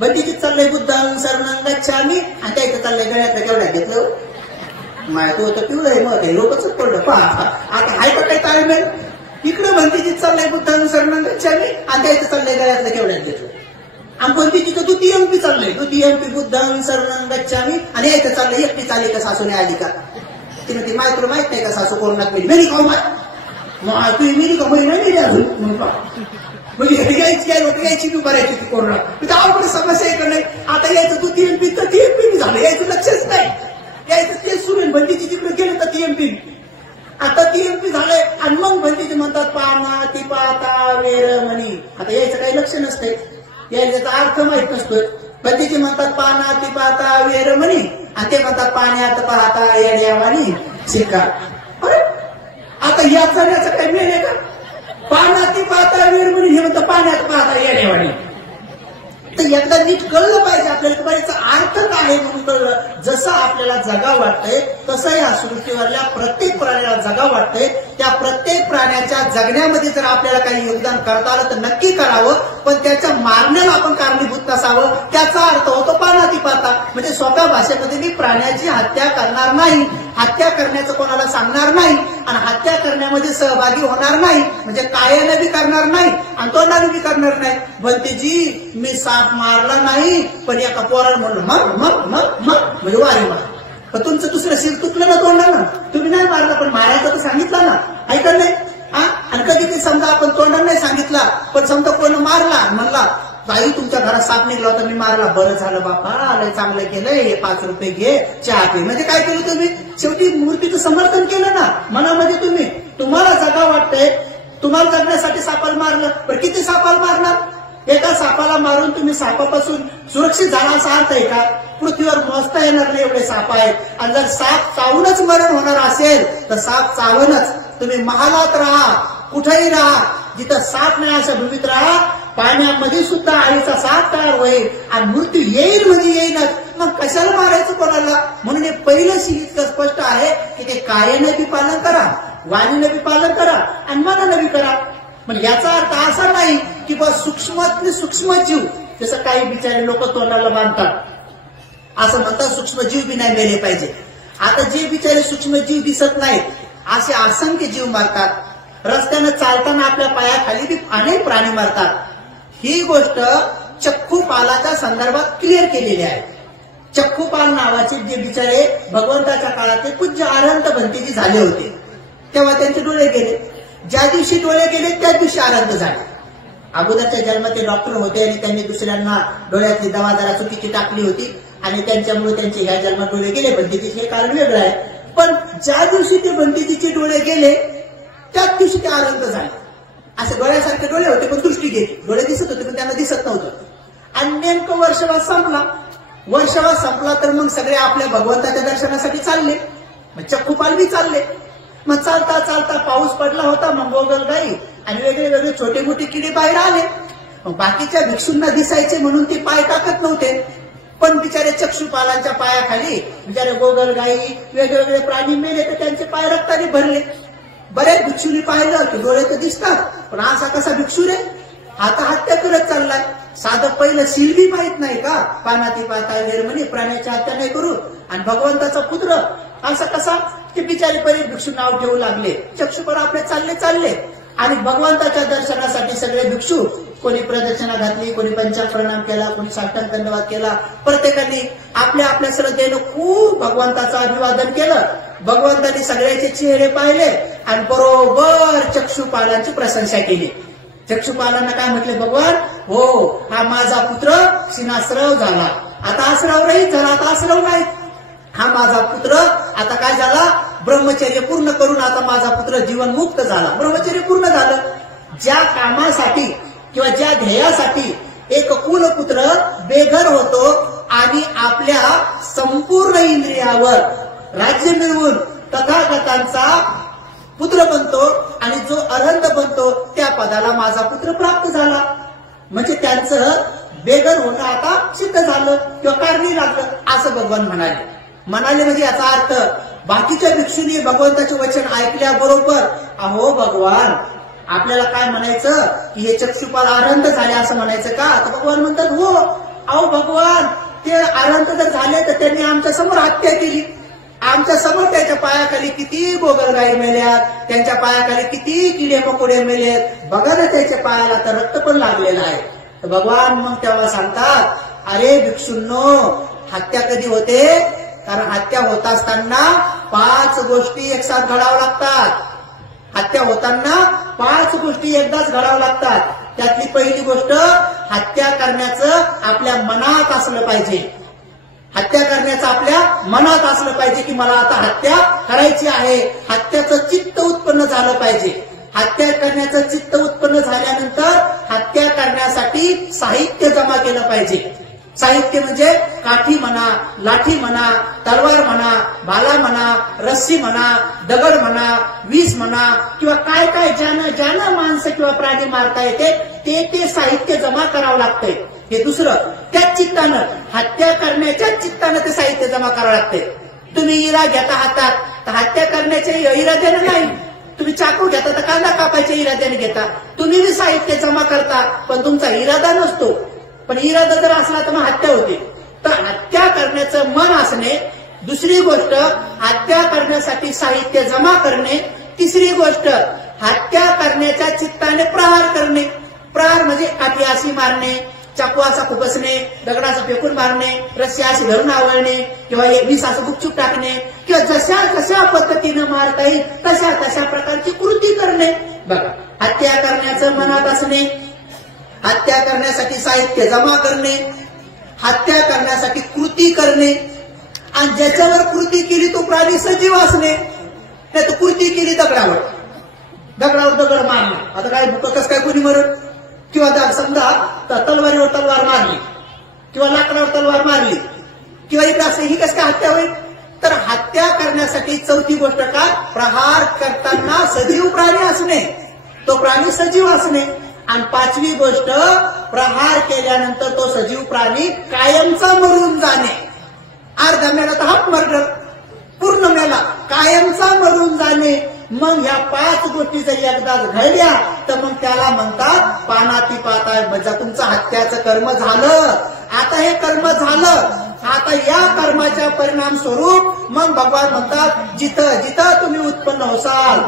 भंतीचीच चाललंय बुद्धं शरणं गच्छामि आणि त्याचं चाललंय गळ्यातलं केवढ्यात घेतलं माय तो तर पिवळं आहे मग लोकच पडलं पहा आता हाय का काही ताळमेळ. इकडं भंतीचीच चाललंय बुद्धं शरणं गच्छामि आणि त्याचं चाललंय गळ्यातलं केवढ्यात घेतलं. आणि भंतीचीचं द्वितीयंपी चाललंय द्वितीयंपी बुद्धं शरणं गच्छामि आणि यायचं चाललंय एकटी चाली का सासूने आली का. तिने ती माय तुला माहित नाही का सासू कोरोनात मेली का माय तू मेली का महिना मेली अजून यायची बी भरायची ती कोरोना. अवघड समस्या आहे का नाही. आता यायचं तू टीएमपी तर टीएमपी झालं यायचं लक्षच नाही. यायचं तेच सुरू आहे भंतीची तिकडे गेलं तर टीएमपी. आता टीएमपी झालंय आणि मग भंतीचे म्हणतात पाना ती पाता वेरमणी. आता यायचं काही लक्ष नसतंय. यायचा अर्थ माहित नसतोय. भंतीचे म्हणतात पाना ती पाता वेरमणी आणि ते म्हणतात पाण्यात पाहता येण्यावाणी शिका. अरे आता याचा काही मेल आहे का. पाण्यात पाहता वेरमणी हे म्हणतं पाण्यात पाहता येण्यावाणी. तर एकदा नीट कळलं पाहिजे आपल्याला की बाईचा अर्थ काय आहे म्हणून कळलं. जसं आपल्याला जगावं वाटतंय तसं या सृष्टीवरल्या प्रत्येक प्राण्याला जगावं वाटतंय. त्या प्रत्येक प्राण्याच्या जगण्यामध्ये जर आपल्याला काही योगदान करता आलं तर नक्की करावं, पण त्याच्या मारण्याला आपण कारणीभूत नसावं. त्याचा अर्थ होतो प्राणातिपाता. म्हणजे सोप्या भाषेमध्ये मी प्राण्याची हत्या करणार नाही, हत्या करण्याचं कोणाला सांगणार नाही आणि हत्या करण्यामध्ये सहभागी होणार नाही. म्हणजे कायानं बी करणार नाही आणि तोंडाने बी करणार नाही. भंतेजी मी साप मारला नाही, पण एका पोराला म्हणलं मग मग मग मग म्हणजे वारे मार. पण तुमचं दुसरं शिर तुटलं ना तोंडानं, तुम्ही नाही मारला पण मारायचं तर सांगितलं ना, ऐकत नाही. आणि कधी ते समजा आपण तोंडानं नाही सांगितला पण समजा कोण मारला म्हणला बाई तुमच्या घरात साप निघला होता मी मारला, बरं झालं बापा लय चांगलं केलंय, हे 5 रुपये घे चहा पे. म्हणजे काय केलं तुम्ही, शेवटी मूर्तीचं समर्थन केलं ना मनामध्ये. तुम्हाला जगा वाटतंय, तुम्हाला जगण्यासाठी सापाला मारलं, पण किती सापाला मारणार. एका सापाला मारून तुम्ही सापापासून सुरक्षित झाला असा अर्थ आहे का. पृथ्वीवर मोजता येणार नाही एवढे साप आहेत. आणि जर साप चावूनच मरण होणार असेल तर साप चावूनच. तुम्ही महालात राहा, कुठेही राहा, जिथं साप नाही अशा भूमीत राहा. पाण्यामध्ये सुद्धा आईचा साप तयार होईल आणि मृत्यू येईल म्हणजे येईलच. मग कशाला मारायचं कोणाला. म्हणून हे पहिलं इतकं स्पष्ट आहे की ते कायाने बी पालन करा, वाणीने बी पालन करा आणि मनाने बी करा. म्हणजे याचा अर्थ असा नाही की बस सूक्ष्मातले सूक्ष्म जीव, जसं काही बिचारे लोक तोंडाला बांधतात असं म्हणतात सूक्ष्म जीव बी नाही मेले पाहिजे. आता जे बिचारे सूक्ष्म जीव दिसत नाहीत असे असंख्य जीव मारतात. रस्त्यानं चालताना आपल्या पायाखाली बी अनेक प्राणी मारतात. ही गोष्ट चक्खुपालाच्या संदर्भात क्लिअर केलेली आहे. चक्खुपाल नावाचे जे बिचारे भगवंताच्या काळातले पूज्य अरहंत भंतेजी झाले होते तेव्हा त्यांचे डोळे गेले. ज्या दिवशी डोळे गेले त्या दिवशी अरहंत झाले. अगोदरच्या जन्मात ते डॉक्टर होते आणि त्यांनी दुसऱ्यांना डोळ्यातली दवा जरा चुकीची टाकली होती आणि त्यांच्यामुळे त्यांचे ह्या जन्मात डोळे गेले. भंतेजीचे हे कारण वेगळं आहे. पण ज्या दिवशी ते भंतेजीचे डोळे गेले त्याच दिवशी ते अरहंत झाले. असे डोळ्यासारखे डोळे होते पण दृष्टी गेली. डोळे दिसत होते पण त्यांना दिसत नव्हतं. आणि नेमकं वर्षवास संपला. वर्षवास संपला तर मग सगळे आपल्या भगवंताच्या दर्शनासाठी चालले. मग चक्खुपाल बी चालले. मग चालता चालता पाऊस पडला होता. मग गोगलगाई आणि वेगळे वेगळे छोटे मोठे किडे बाहेर आले. मग बाकीच्या भिक्षूंना दिसायचे म्हणून ते पाय टाकत नव्हते. पण बिचारे चक्षुपालांच्या पायाखाली बिचारे गोगलगाई वेगवेगळे प्राणी मेले तर त्यांचे पाय रक्ताने भरले. बऱ्याच भिक्षूंनी पाहिलं की डोळे तर दिसतात पण असा कसा भिक्षू रे, आता हत्या करत चाललाय. साधं पहिलं सील बी माहित नाही का, पानाती पाता म्हणे प्राण्याची हत्या नाही करू आणि भगवंताचा पुत्र असा कसा. ते बिचारे पहिले भिक्षू नाव ठेवू लागले. चक्षुपाल आपले चालले आणि भगवंताच्या दर्शनासाठी सगळे भिक्षू कोणी प्रदक्षिणा घातली, कोणी पंचांग प्रणाम केला, कोणी साष्टांग दंडवत केला. प्रत्येकाने आपल्या आपल्या श्रद्धेनं खूप भगवंताचं अभिवादन केलं. भगवंतांनी सगळ्याचे चेहरे पाहिले आणि बरोबर चक्षुपालांची प्रशंसा केली. चक्षुपालांना काय म्हटले, भगवान हो हा माझा पुत्र शिनाश्रव झाला, आता आश्रव रहित झाला, आता आश्रव नाही. हा माझा पुत्र आता काय झाला, ब्रह्मचर्य पूर्ण करून आता माझा पुत्र जीवनमुक्त झाला. ब्रह्मचर्य पूर्ण झालं. ज्या कामासाठी किंवा ज्या ध्येयासाठी एक कुलपुत्र बेघर होतो आणि आपल्या संपूर्ण इंद्रियावर राज्य मिळवून तथागतांचा पुत्र बनतो आणि जो अरहंत बनतो त्या पदाला माझा पुत्र प्राप्त झाला. म्हणजे त्यांचं बेघर होणं आता सिद्ध झालं किंवा कारणी लागलं असं भगवान म्हणाले. म्हणजे याचा अर्थ बाकीच्या भिक्षूंनी भगवंताचे वचन ऐकल्याबरोबर अहो भगवान आपल्याला काय म्हणायचं की हे चक्षुपाल अरहंत झाले असं म्हणायचं का. तर भगवान म्हणतात हो अहो भगवान ते अरहंत जर झाले तर त्यांनी आमच्या समोर हत्या केली. आमच्या समोर त्याच्या पायाखाली किती गोगलगाई मेल्यात, त्यांच्या पायाखाली किती किडे मकोडे मेलेत. बघा ना त्याच्या पायाला तर रक्त पण लागलेलं आहे. तर भगवान मग तेव्हा सांगतात अरे भिक्षूंनो हत्या कधी होते, कारण हत्या होत असताना 5 गोष्टी एकसाथ घडाव्या लागतात. हत्या होताना 5 गोष्टी एकदाच घडाव्या लागतात. त्यातली पहिली गोष्ट हत्या करण्याचं आपल्या मनात असलं पाहिजे. हत्या करण्याचं आपल्या मनात असलं पाहिजे की मला आता हत्या करायची आहे. हत्याचं चित्त उत्पन्न झालं पाहिजे. हत्या करण्याचं चित्त उत्पन्न झाल्यानंतर हत्या करण्यासाठी साहित्य जमा केलं पाहिजे. साहित्य म्हणजे काठी म्हणा, लाठी म्हणा, तलवार म्हणा, भाला म्हणा, रस्सी म्हणा, दगड म्हणा, वीस म्हणा किंवा काय काय ज्यानं माणसं किंवा प्राणी मारता येते ते साहित्य जमा करावं लागतंय. हे दुसरं. त्याच चित्तानं हत्या करण्याच्या चित्तानं ते साहित्य जमा करावं लागते. तुम्ही इरा घेता हातात तर हत्या करण्याच्या इराद्याने नाही. तुम्ही चाकू घेता तर कांदा कापायच्या इराद्याने घेता. तुम्ही बी साहित्य जमा करता पण तुमचा इरादा नसतो. पण इरादा जर असला तर मग हत्या होते. तर हत्या करण्याचं मन असणे. दुसरी गोष्ट हत्या करण्यासाठी साहित्य जमा करणे. तिसरी गोष्ट हत्या करण्याच्या चित्ताने प्रहार करणे. प्रहार म्हणजे काठी अशी मारणे, चाकू असा खुपसणे, दगडाचा फेकून मारणे, रस्सी अशी धरून आवळणे किंवा वीस असं गुपचूप टाकणे किंवा जशा जशा पद्धतीनं मारता येईल तशा तशा प्रकारची कृती करणे. बघा, हत्या करण्याचं मनात असणे, हत्या करण्यासाठी साहित्य जमा करणे, हत्या करण्यासाठी कृती करणे आणि ज्याच्यावर कृती केली तो प्राणी सजीव असणे. नाही तर कृती केली दगडावर दगड मारणे. आता काय कसं काय कोणी मरण किंवा समजा तलवारीवर तलवार मारली किंवा लाकडावर तलवार मारली किंवा इकडे असं ही कसं काय हत्या होईल. तर हत्या करण्यासाठी चौथी गोष्ट काय, प्रहार करताना सजीव प्राणी असणे, तो प्राणी सजीव असणे. आणि पाचवी गोष्ट प्रहार केल्यानंतर तो सजीव प्राणी कायमचा मरून जाणे. अर्धा मेला तर हाफ मर्डर, पूर्ण मेला कायमचा मरून जाणे. मग ह्या 5 गोष्टी जर एकदाच घडल्या तर मग त्याला म्हणतात पानाती पाता. म्हणजे तुमचं हत्याचं कर्म झालं. आता हे कर्म झालं, आता या कर्माच्या परिणाम स्वरूप मग भगवान म्हणतात जिथं जिथं तुम्ही उत्पन्न होसाल,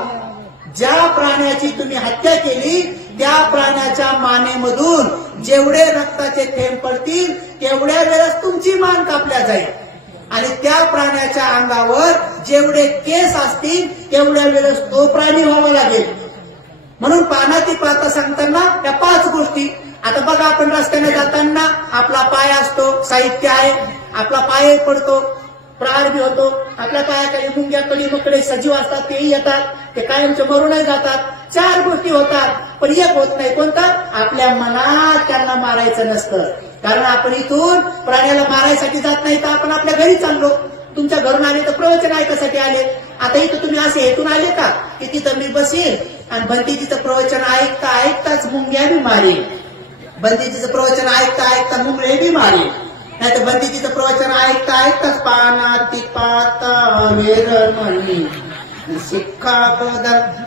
ज्या प्राण्याची तुम्ही हत्या केली त्या प्राण्याच्या मानेमधून जेवढे रक्ताचे थेंब पडतील तेवढ्या वेळेस तुमची मान कापल्या जाईल आणि त्या प्राण्याच्या अंगावर जेवढे केस असतील तेवढ्या वेळेस तो प्राणी व्हावा लागेल. म्हणून पानाती पाता सांगताना त्या 5 गोष्टी. आता बघा, आपण रस्त्याने जाताना आपला पाय असतो, साहित्य आहे, आपला पाय पडतो, प्रहार बी होतो. आपल्या पायाकडे मुंग्या कडी मकडे सजीव असतात, तेही येतात, ते कायमचे मरूनही जातात. 4 गोष्टी होतात पण एक होत नाही. कोणता? आपल्या मनात त्यांना मारायचं नसतं. कारण आपण इथून प्राण्याला मारायसाठी जात नाही तर आपण आपल्या घरी चाललो. तुमच्या घरून आले तर प्रवचन ऐकायसाठी आले. आता इथं तुम्ही असे हेतून आले का की तिथं मी बसेल आणि भंतीजीचं प्रवचन ऐकता ऐकताच मुंग्या बी मारेल, भंतीजीचं प्रवचन ऐकता ऐकता मुंगळे बी मारेल, नाही तर भंतीजीचं प्रवचन ऐकता ऐकताच पानाती पाता वेरमणी शिक्का पदार्थ.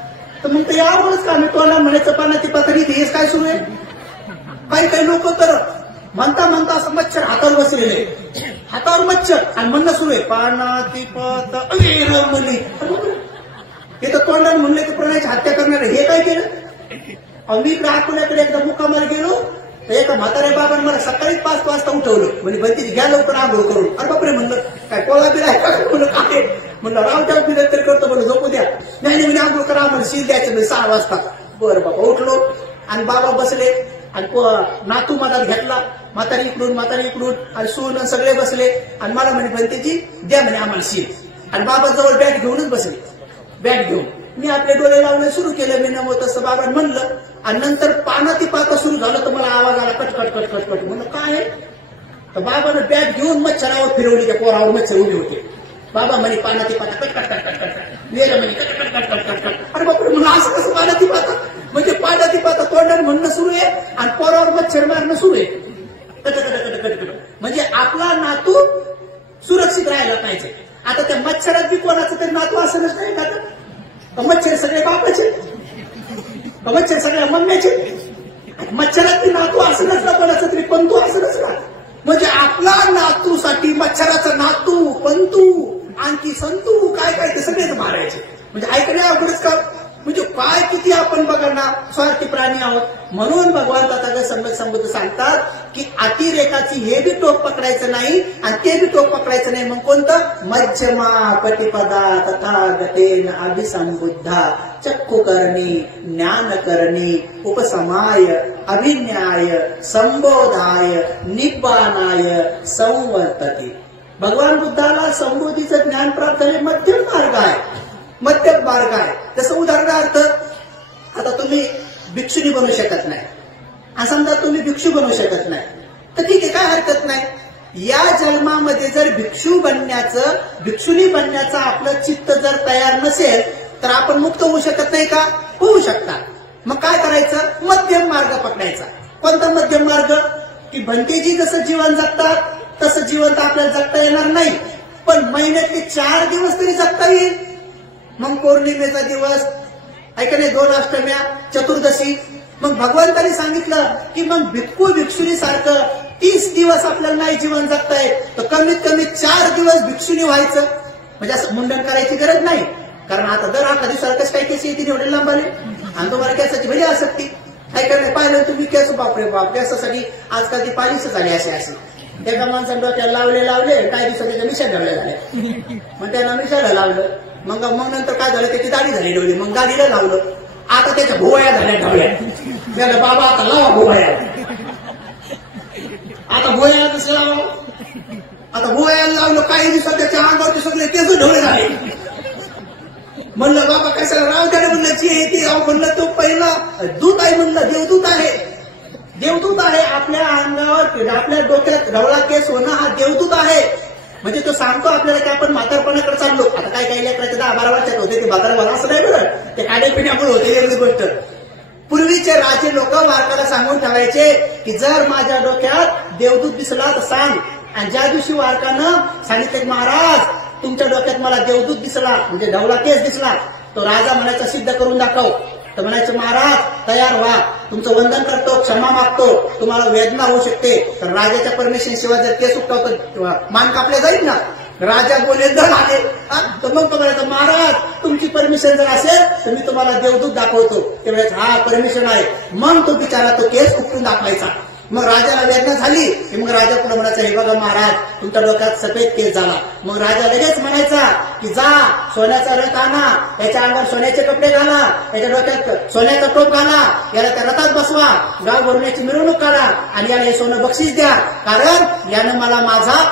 तर मग ते यावरच का मी तोंडा म्हणायचं पानाती पाता हेच काय सुरू आहे. काही लोक तर म्हणता म्हणता असं मच्छर हातावर बसलेले, हातावर मच्छर आणि म्हणणं सुरू आहे पानाती पाता वेरमणी. हे तर तोंडाने म्हणले की प्राण्याची हत्या करणारे हे काय केलं. मी इकडे अकोल्याकडे एकदा मुक्कामाला गेलो तर एका म्हाताऱ्या बाबांनी मला सकाळी 5 वाजता उठवलं. म्हणजे भंतीजी घ्या लवकर आंघोळ करून. अरे बापरे म्हणलं काय कोळा बिला आहे का म्हणलं काय म्हणलं रावच्या बिल तरी करतो म्हणलं झोपू द्या. नाही म्हणजे आंघोळ करा आम्हाला शील द्यायचं म्हणजे 6 वाजता. बरं बाबा उठलो आणि बाबा बसले आणि नातू मधात घेतला, म्हातारी इकडून आणि सून सगळे बसले आणि मला म्हणे भंतीजी द्या म्हणे आम्हाला शील. आणि बाबा जवळ बॅट घेऊनच बसले. बॅट घेऊन मी आपले डोळे लावणे सुरू केले. मी नमो तसं बाबा म्हणलं आणि नंतर पानाती पाता सुरू झालं तर मला आवाज आला कटकट कटकट कट. म्हणलं काय आहे. तर बाबानं बॅट घेऊन मच्छरावर फिरवली. त्या पोरावर मच्छर उभे होते. बाबा म्हणे पानाती पाता कटकट कटकट कटकट वेळ म्हणे कटकट कटकट कटकट. अरे बापरे म्हणलं असं कसं पानाती पाता. म्हणजे पानाती पाता तोंडाने म्हणणं सुरू आहे आणि पोरावर मच्छर मारणं सुरू आहे. म्हणजे आपला नातू सुरक्षित राहायला पाहिजे. आता त्या मच्छरात बी कोणाचं तरी नातू असंच नाही का. मच्छर सगळे बापाचे, मच्छर सगळ्या मम्म्याचे. मच्छरात नातू असणच ना कोणाचं तरी पंतू असणच ना. म्हणजे आपला नातूसाठी मच्छराचं नातू पंतू आणखी संतू काय काय ते सगळेच मारायचे. म्हणजे ऐकणे अवघडच का. म्हणजे काय किती आपण बघा ना स्वार्थी प्राणी आहोत. म्हणून भगवान तथागत सम्यक संबुद्ध सांगतात की अतिरेकाची हे बी टोक पकडायचं नाही आणि ते बी टोक पकडायचं नाही. मग कोणतं मध्यमा पटिपदा तथागतेन अभिसंबुद्धा चक्कु करणी ज्ञान करणी उपसमाय अभिन्याय संबोधाय निब्बानाय संवर्तते. भगवान बुद्धाला संबोधीचं ज्ञान प्राप्त झाले मध्यम मार्ग आहे. मध्यम मार्ग आहे. जसं उदाहरणार्थ आता तुम्ही भिक्षुनी बनू शकत नाही आणि समजा तुम्ही भिक्षू बनू शकत नाही तर ठीक आहे काय हरकत नाही. या जन्मामध्ये जर भिक्षुनी बनण्याचं आपलं चित्त जर तयार नसेल तर आपण मुक्त होऊ शकत नाही का. होऊ शकता. मग काय करायचं मध्यम मार्ग पकडायचा. कोणता मध्यम मार्ग की भंतेजी जसं जीवन जगतात तसं जीवन तर आपल्याला जगता येणार नाही, पण महिन्यातले 4 दिवस तरी जगता येईल. मग पौर्णिमेचा दिवस ऐका नाही, 2 अष्टम्या, चतुर्दशी. मग भगवंतांनी सांगितलं की मग भिक्खू भिक्षुनी सारखं 30 दिवस आपल्याला नाही जीवन जगता येत, तर कमीत कमी 4 दिवस भिक्षुनी व्हायचं. म्हणजे असं मुंडन करायची गरज नाही, कारण आता दर 8 दिवसाला कसं काय केस येते एवढे लांब आले, आणि तुम्हाला केसाची भजी आसक्ती ऐका नाही. पाहिलं तुम्ही केस, बापरे बाप, केसासाठी आजकाल ती पालिश झाली असे असे. एका माणसाने डोक्याला लावले काही दिवसात त्याच्या मिशा ढवल्या झाल्या, मग त्याला मिशाला लावलं. मग नंतर काय झालं, त्याची दाढी झाली डोली, मग दाढीला लावलं. आता त्याच्या भोवया झाल्या ढवल्या. त्याला बाबा आता लावा भोवया, आता भोवयाला कसं लावा, आता भोवयाला लावलं. काही दिवसात त्याच्या अंगावरचे सगळे केस ढवळे झाले. म्हणलं बाबा कशाला राव त्याला, म्हणलं जी येते म्हणलं तो पहिला दूत आहे, म्हणलं देवदूत आहे, देवदूत आहे. आपल्या अंगावर आपल्या डोक्यात ढवळा केस होणं हा देवदूत आहे. म्हणजे तो सांगतो आपल्याला की आपण म्हातारपणाकडे चाललो. आता काय काही लेकराचे 10-12 वर्षात होते ते म्हातारपणा असं नाही बरं, ते खाण्यापिण्यामुळे होते एवढी गोष्ट. पूर्वीचे राजे लोक वारकाला सांगून ठेवायचे की जर माझ्या डोक्यात देवदूत दिसला तर सांग. आणि ज्या दिवशी वारकानं सांगितलं महाराज तुमच्या डोक्यात मला देवदूत दिसला, म्हणजे ढवळा केस दिसला, तो राजा म्हणायचा सिद्ध करून दाखव. तर म्हणायचं महाराज तयार व्हा, तुमचं वंदन करतो, क्षमा मागतो, तुम्हाला वेदना होऊ शकते. तर राजाच्या परमिशन शिवाय जर केस उठवतो मान कापल्या जाईल ना. राजा बोले दर आले, तर मग तो म्हणायचं महाराज तुमची परमिशन जर असेल तर मी तुम्हाला देवदूत दाखवतो. त्यावेळेस हा परमिशन आहे. मग तो बिचारा तो केस उपटून दाखवायचा. मग राजाला वेदना झाली की मग राजा पुढे म्हणायचा हे बघा महाराज तुमच्या डोक्यात सफेद केस झाला. मग राजा लगेच म्हणायचा की जा सोन्याचा रथ आणा, याच्या अंगावर सोन्याचे कपडे घाला, याच्या डोक्यात सोन्याचा टोप घाला, याला त्या रथात बसवा, गाव भरून याची मिरवणूक काढा आणि याला हे सोनं बक्षीस द्या, कारण यानं मला माझा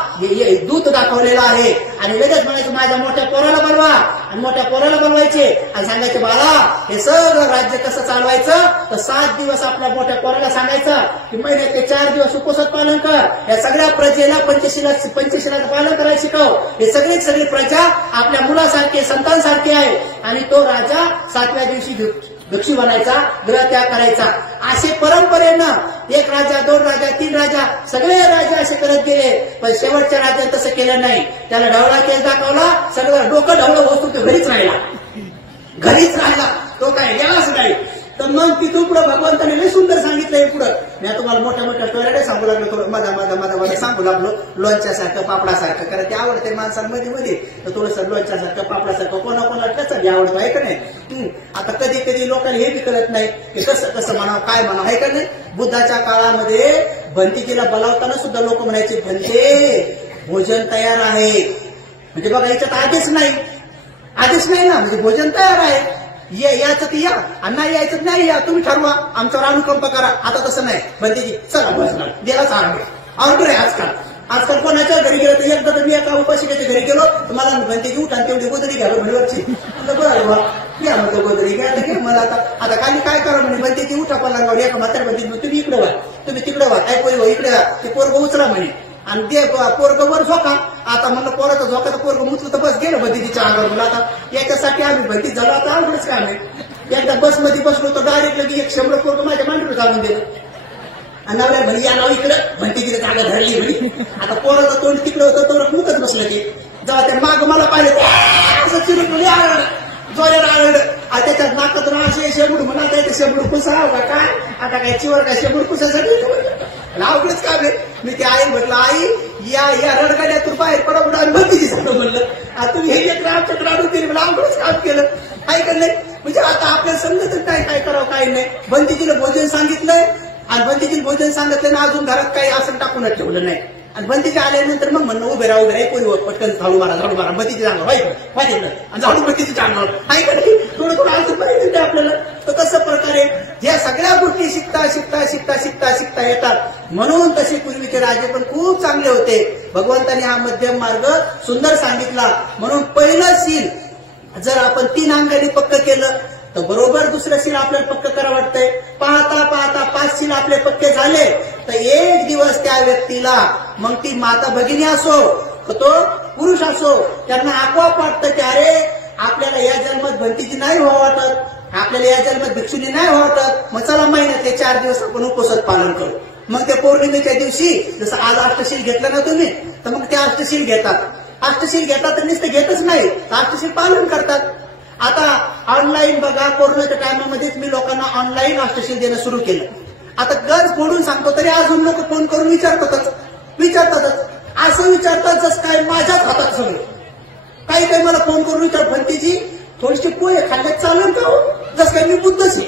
दूत दाखवलेला आहे. आणि लगेच म्हणायचं माझ्या मोठ्या पोराला बोलवा, आणि मोठ्या पोराला बोलवायचे आणि सांगायचे बाळा हे सगळं राज्य कसं चालवायचं. तर 7 दिवस आपल्या मोठ्या पोराला सांगायचं की महिन्यात 4 दिवस उपवासात पालन कर. या सगळ्या प्रजेला पंचशिलाचं पालन करायला शिकव. हे सगळी प्रजा आपल्या मुलासारखे संतांसारखे आहे. आणि तो राजा 7व्या दिवशी भिक्षू बनायचा, गृहत्याग करायचा. असे परंपरेनं 1 राजा 2 राजा 3 राजा सगळे राजा असे करत गेले. पण शेवटच्या राजाने तसं केलं नाही. त्याला ढवळा केस दाखवला, सगळं डोकं ढवळं होतो, तो घरीच राहिला, तो काय गेलाच नाही. तर मग तिथून पुढे भगवंताने लय सुंदर सांगितलंय. पुढं मी तुम्हाला मोठ्या स्टोऱ्या सांगू लागलो, थोडं माझा सांगू लागलो लोणच्यासारखं पापडासारखं, कारण ते आवडते माणसांमध्ये. तर थोडंसं लोणच्यासारखं पापडासारखं कोणाकोणाला कसं आवडतं आहे का नाही. आता कधी लोकांना हे बी कळत नाही की कसं म्हणावं, काय म्हणावं आहे का नाही. बुद्धाच्या काळामध्ये भंतीजीला बोलावताना सुद्धा लोक म्हणायचे भंते भोजन तयार आहे. म्हणजे बघा याच्यात आदेश नाही ना, म्हणजे भोजन तयार आहे, याचं ती या, नाही यायचं नाही या, तुम्ही ठरवा, आमच्यावर अनुकंप करा. आता तसं नाही, भंतेजी चला भोजनाला दिलाच ऑर्डर आहे. आजकाल कोणाच्या घरी गेलो तर एकदा तर मी एका उपासिकेच्या घरी गेलो तर मला भंतेजी उठा तेवढी गोदरी घ्या म्हणवरची. बरं बा घ्या म्हणतो गोदरी घ्या, घे मला आता खाली काय करा म्हणे भंतेजी उठा पल्ला एका म्हातार भंतेजी तुम्ही इकडे व्हा, तुम्ही तिकडे व्हा, काय पोरी इकडे व्हा, ते पोरग उचला म्हणे आणि ते पोरग वर झोका. आता म्हणलं पोराचा झोका तर पोरग उचलं तर बस गेलं भंतेजीच्या अंगावर. म्हणलं आता याच्यासाठी आम्ही भंती झालो, आता आवडच काय नाही. एकदा बसमध्ये बसलो तर डायरेक्ट लगे 100 पोरग माझ्या मांडीवर घालून दिलं. आणि नवऱ्या म्हणे या नाव इकडं, भंतेजीला जागा धरली म्हणे. आता पोराचं तोंड तिकडं होतं, तो मुकत बसलं ते. जेव्हा त्या माग मला पाहिलं असं चिरून आळलं, त्याच्यात नाकातून असे शेबूड म्हणा, त्या शेबूड पुसा काय आता काय चिवर काय शेबूड पुसासाठी लावलंच का मी ते आई म्हटलं आई या रडगाड्यातून बाहेर पडा आणि भंतेजी सांगतो म्हणलं. आता तुम्ही हे आमच्याकडे आणून दिली मला अवघडच काम केलं काय का नाही. म्हणजे आता आपल्याला समजतच नाही काय करावं काय नाही. भंतेजीला भोजन सांगितलंय आणि भंतेजीला भोजन सांगितलं ना अजून घरात काही असं टाकूनच ठेवलं नाही. आणि भंतेजी आल्यानंतर मग म्हणणं उभे राहा पोरी पटकन झाडू मारा भंतेजी अंगावर पाहिजे आणि झाडू भंतेजीच्या अंगावर आहे का नाही. थोडं आणखी पाहिजे आपल्याला. तर कसं प्रकारे या सगळ्या गोष्टी शिकता येतात. म्हणून तसे पूर्वीचे राजे पण खूप चांगले होते. भगवंताने हा मध्यम मार्ग सुंदर सांगितला. म्हणून पहिलं शील जर आपण 3 अंगाने पक्क केलं तर बरोबर दुसरं शील आपल्याला पक्क करा वाटतंय. पाहता 5 शील आपले पक्के झाले तर एक दिवस त्या व्यक्तीला मग ती माता भगिनी असो तो पुरुष असो त्यांना आपोआप वाटतं की अरे आपल्याला या जन्मात भंतीजी नाही व्हावं वाटत, आपल्याला या जन्मात भिक्षुनी नाही व्हावं वाटत, मग चला महिन्यातले 4 दिवस आपण उपवासात पालन करू. मग त्या पौर्णिमेच्या दिवशी जसं आज अष्टशील घेतलं ना तुम्ही, तर मग ते अष्टशील घेतात. अष्टशील घेतात तर नुसतं घेतच नाही, अष्टशील पालन करतात. आता ऑनलाईन बघा, कोरोनाच्या टायमामध्येच मी लोकांना ऑनलाईन अष्टशील देणं सुरू केलं. आता गज फोडून सांगतो तरी अजून लोक फोन करून विचारतातच. असं विचारतात जसं काय माझ्याच हातात सगळं. काही मला फोन करून विचार, भंतीजी थोडीशी पोहे खाल्ल्यात चालेल का हो, जसं काय मी बुद्धच आहे.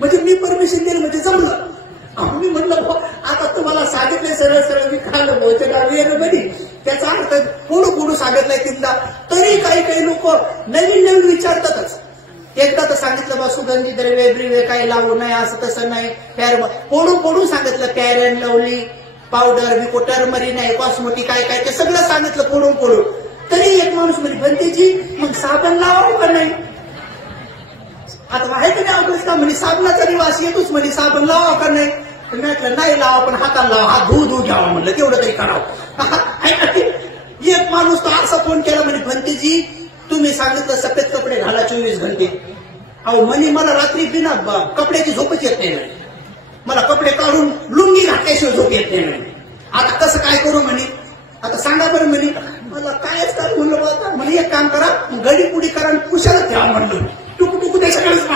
म्हणजे मी परमिशन दिलं म्हणजे जमलं. मी म्हणलं आता तुम्हाला सांगितलंय सरळ सरळ मी खाल्लं भोजन, त्याचा अर्थ पुढू सांगितलंय तिथला, तरी काही लोक नवीन विचारतातच. एकदा तर सांगितलं बा सुगंधी द्रव्य ब्रिव्य काही लावू नये, असं तसं नाही. फोडून सांगितलं, फॅरन लवली पावडर विको टर्मरिन आहे, कॉस्मेटिक काय ते सगळं सांगितलं फोडून. तरी एक माणूस म्हणजे भंतीजी मग साबण लावावं का नाही. आता माहिती नाही अवघड का म्हणे, साबणाचा निवास येतोच म्हणे, साबण लावा का नाही. म्हटलं नाही लावा, पण हाताला लावा, हात धुवून घ्यावा म्हणलं, तेवढं तरी करावं. एक माणूस तो असा फोन केला म्हणे, भंतीजी तुम्ही सांगितलं सफेद कपडे घाला 24 घंटे. अहो म्हणे मला रात्री बिना कपड्याची झोपच येत नाही, मला कपडे काढून लुंगी घातल्याशिवाय झोप येत नाही. आता कसं काय करू म्हणे, आता सांगा बरं म्हणे. मला कायच काय म्हणलं आता म्हणे, एक काम करा गडी पुडी करा आणि कुशाला ठेवा म्हणलं, टुकू ते सगळंच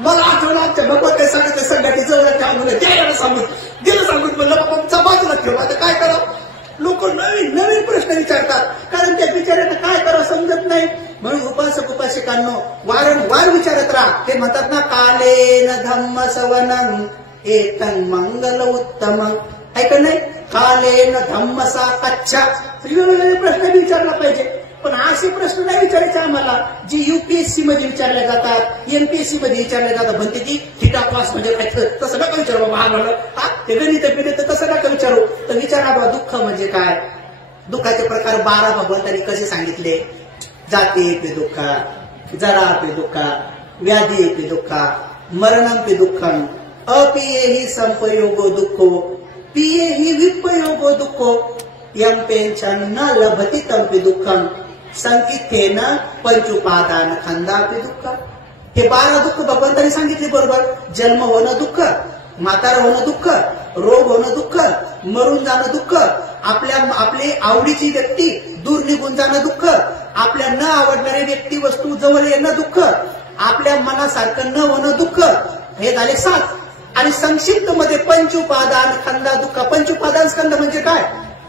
मला आठवलं आमच्या भगवत काय सांगितलं संघाची जवळ ठेवा म्हणलं, द्यायला सांगून म्हणलं बाबा बाजूला ठेवा. आता काय करा, लोक नवीन प्रश्न विचारतात, कारण त्या बिचाऱ्यांना काय करावं समजत नाही. म्हणून उपासकांनो वारंवार विचारत राहा. ते म्हणतात ना, कालेन धम्म सवनं एतं मंगल उत्तम, ऐक नाही, कालेन धम्म सा कच्छा. वेगवेगळे प्रश्न विचारला पाहिजे, पण असे प्रश्न नाही विचारायचे आम्हाला जी युपीएससी मध्ये विचारले जातात, एमपीएससी मध्ये विचारले जातात. म्हणते की थिटा क्लास म्हणजे काय, तसं नका विचारू बाबा. आम्हाला ते गणित तसं नका विचारू. तर विचारा बाबा दुःख म्हणजे काय. दुःखाचे प्रकार 12 भगवंतांनी कसे सांगितले. जाती पे दुःख, जरा पे दुःख, व्याधी पे दुःख, मरणम पे दुःखम, अपिये ही संपयोगो दुःखो, पिये ही विपयोगो दुःखो, यम पेंशन न लभती तंपी दुःखम, संकितेन पंचुपादान खंदापी दुःख. हे 12 दुःख भगवंतांनी सांगितले बरोबर. जन्म होणं दुःख, म्हातारा होणं दुःख, रोग होणं दुःख, मरून जाणं दुःख, आपली आवडीची व्यक्ती दूर निघून जाणं दुःख, आपल्या न आवडणारी व्यक्ती वस्तू जवळ येणं दुःख, आपल्या मनासारखं न होणं दुःख. हे झाले 7. आणि संक्षिप्त मध्ये पंचुपादान खंदा दुःख. पंचुपादान स्कंद म्हणजे काय,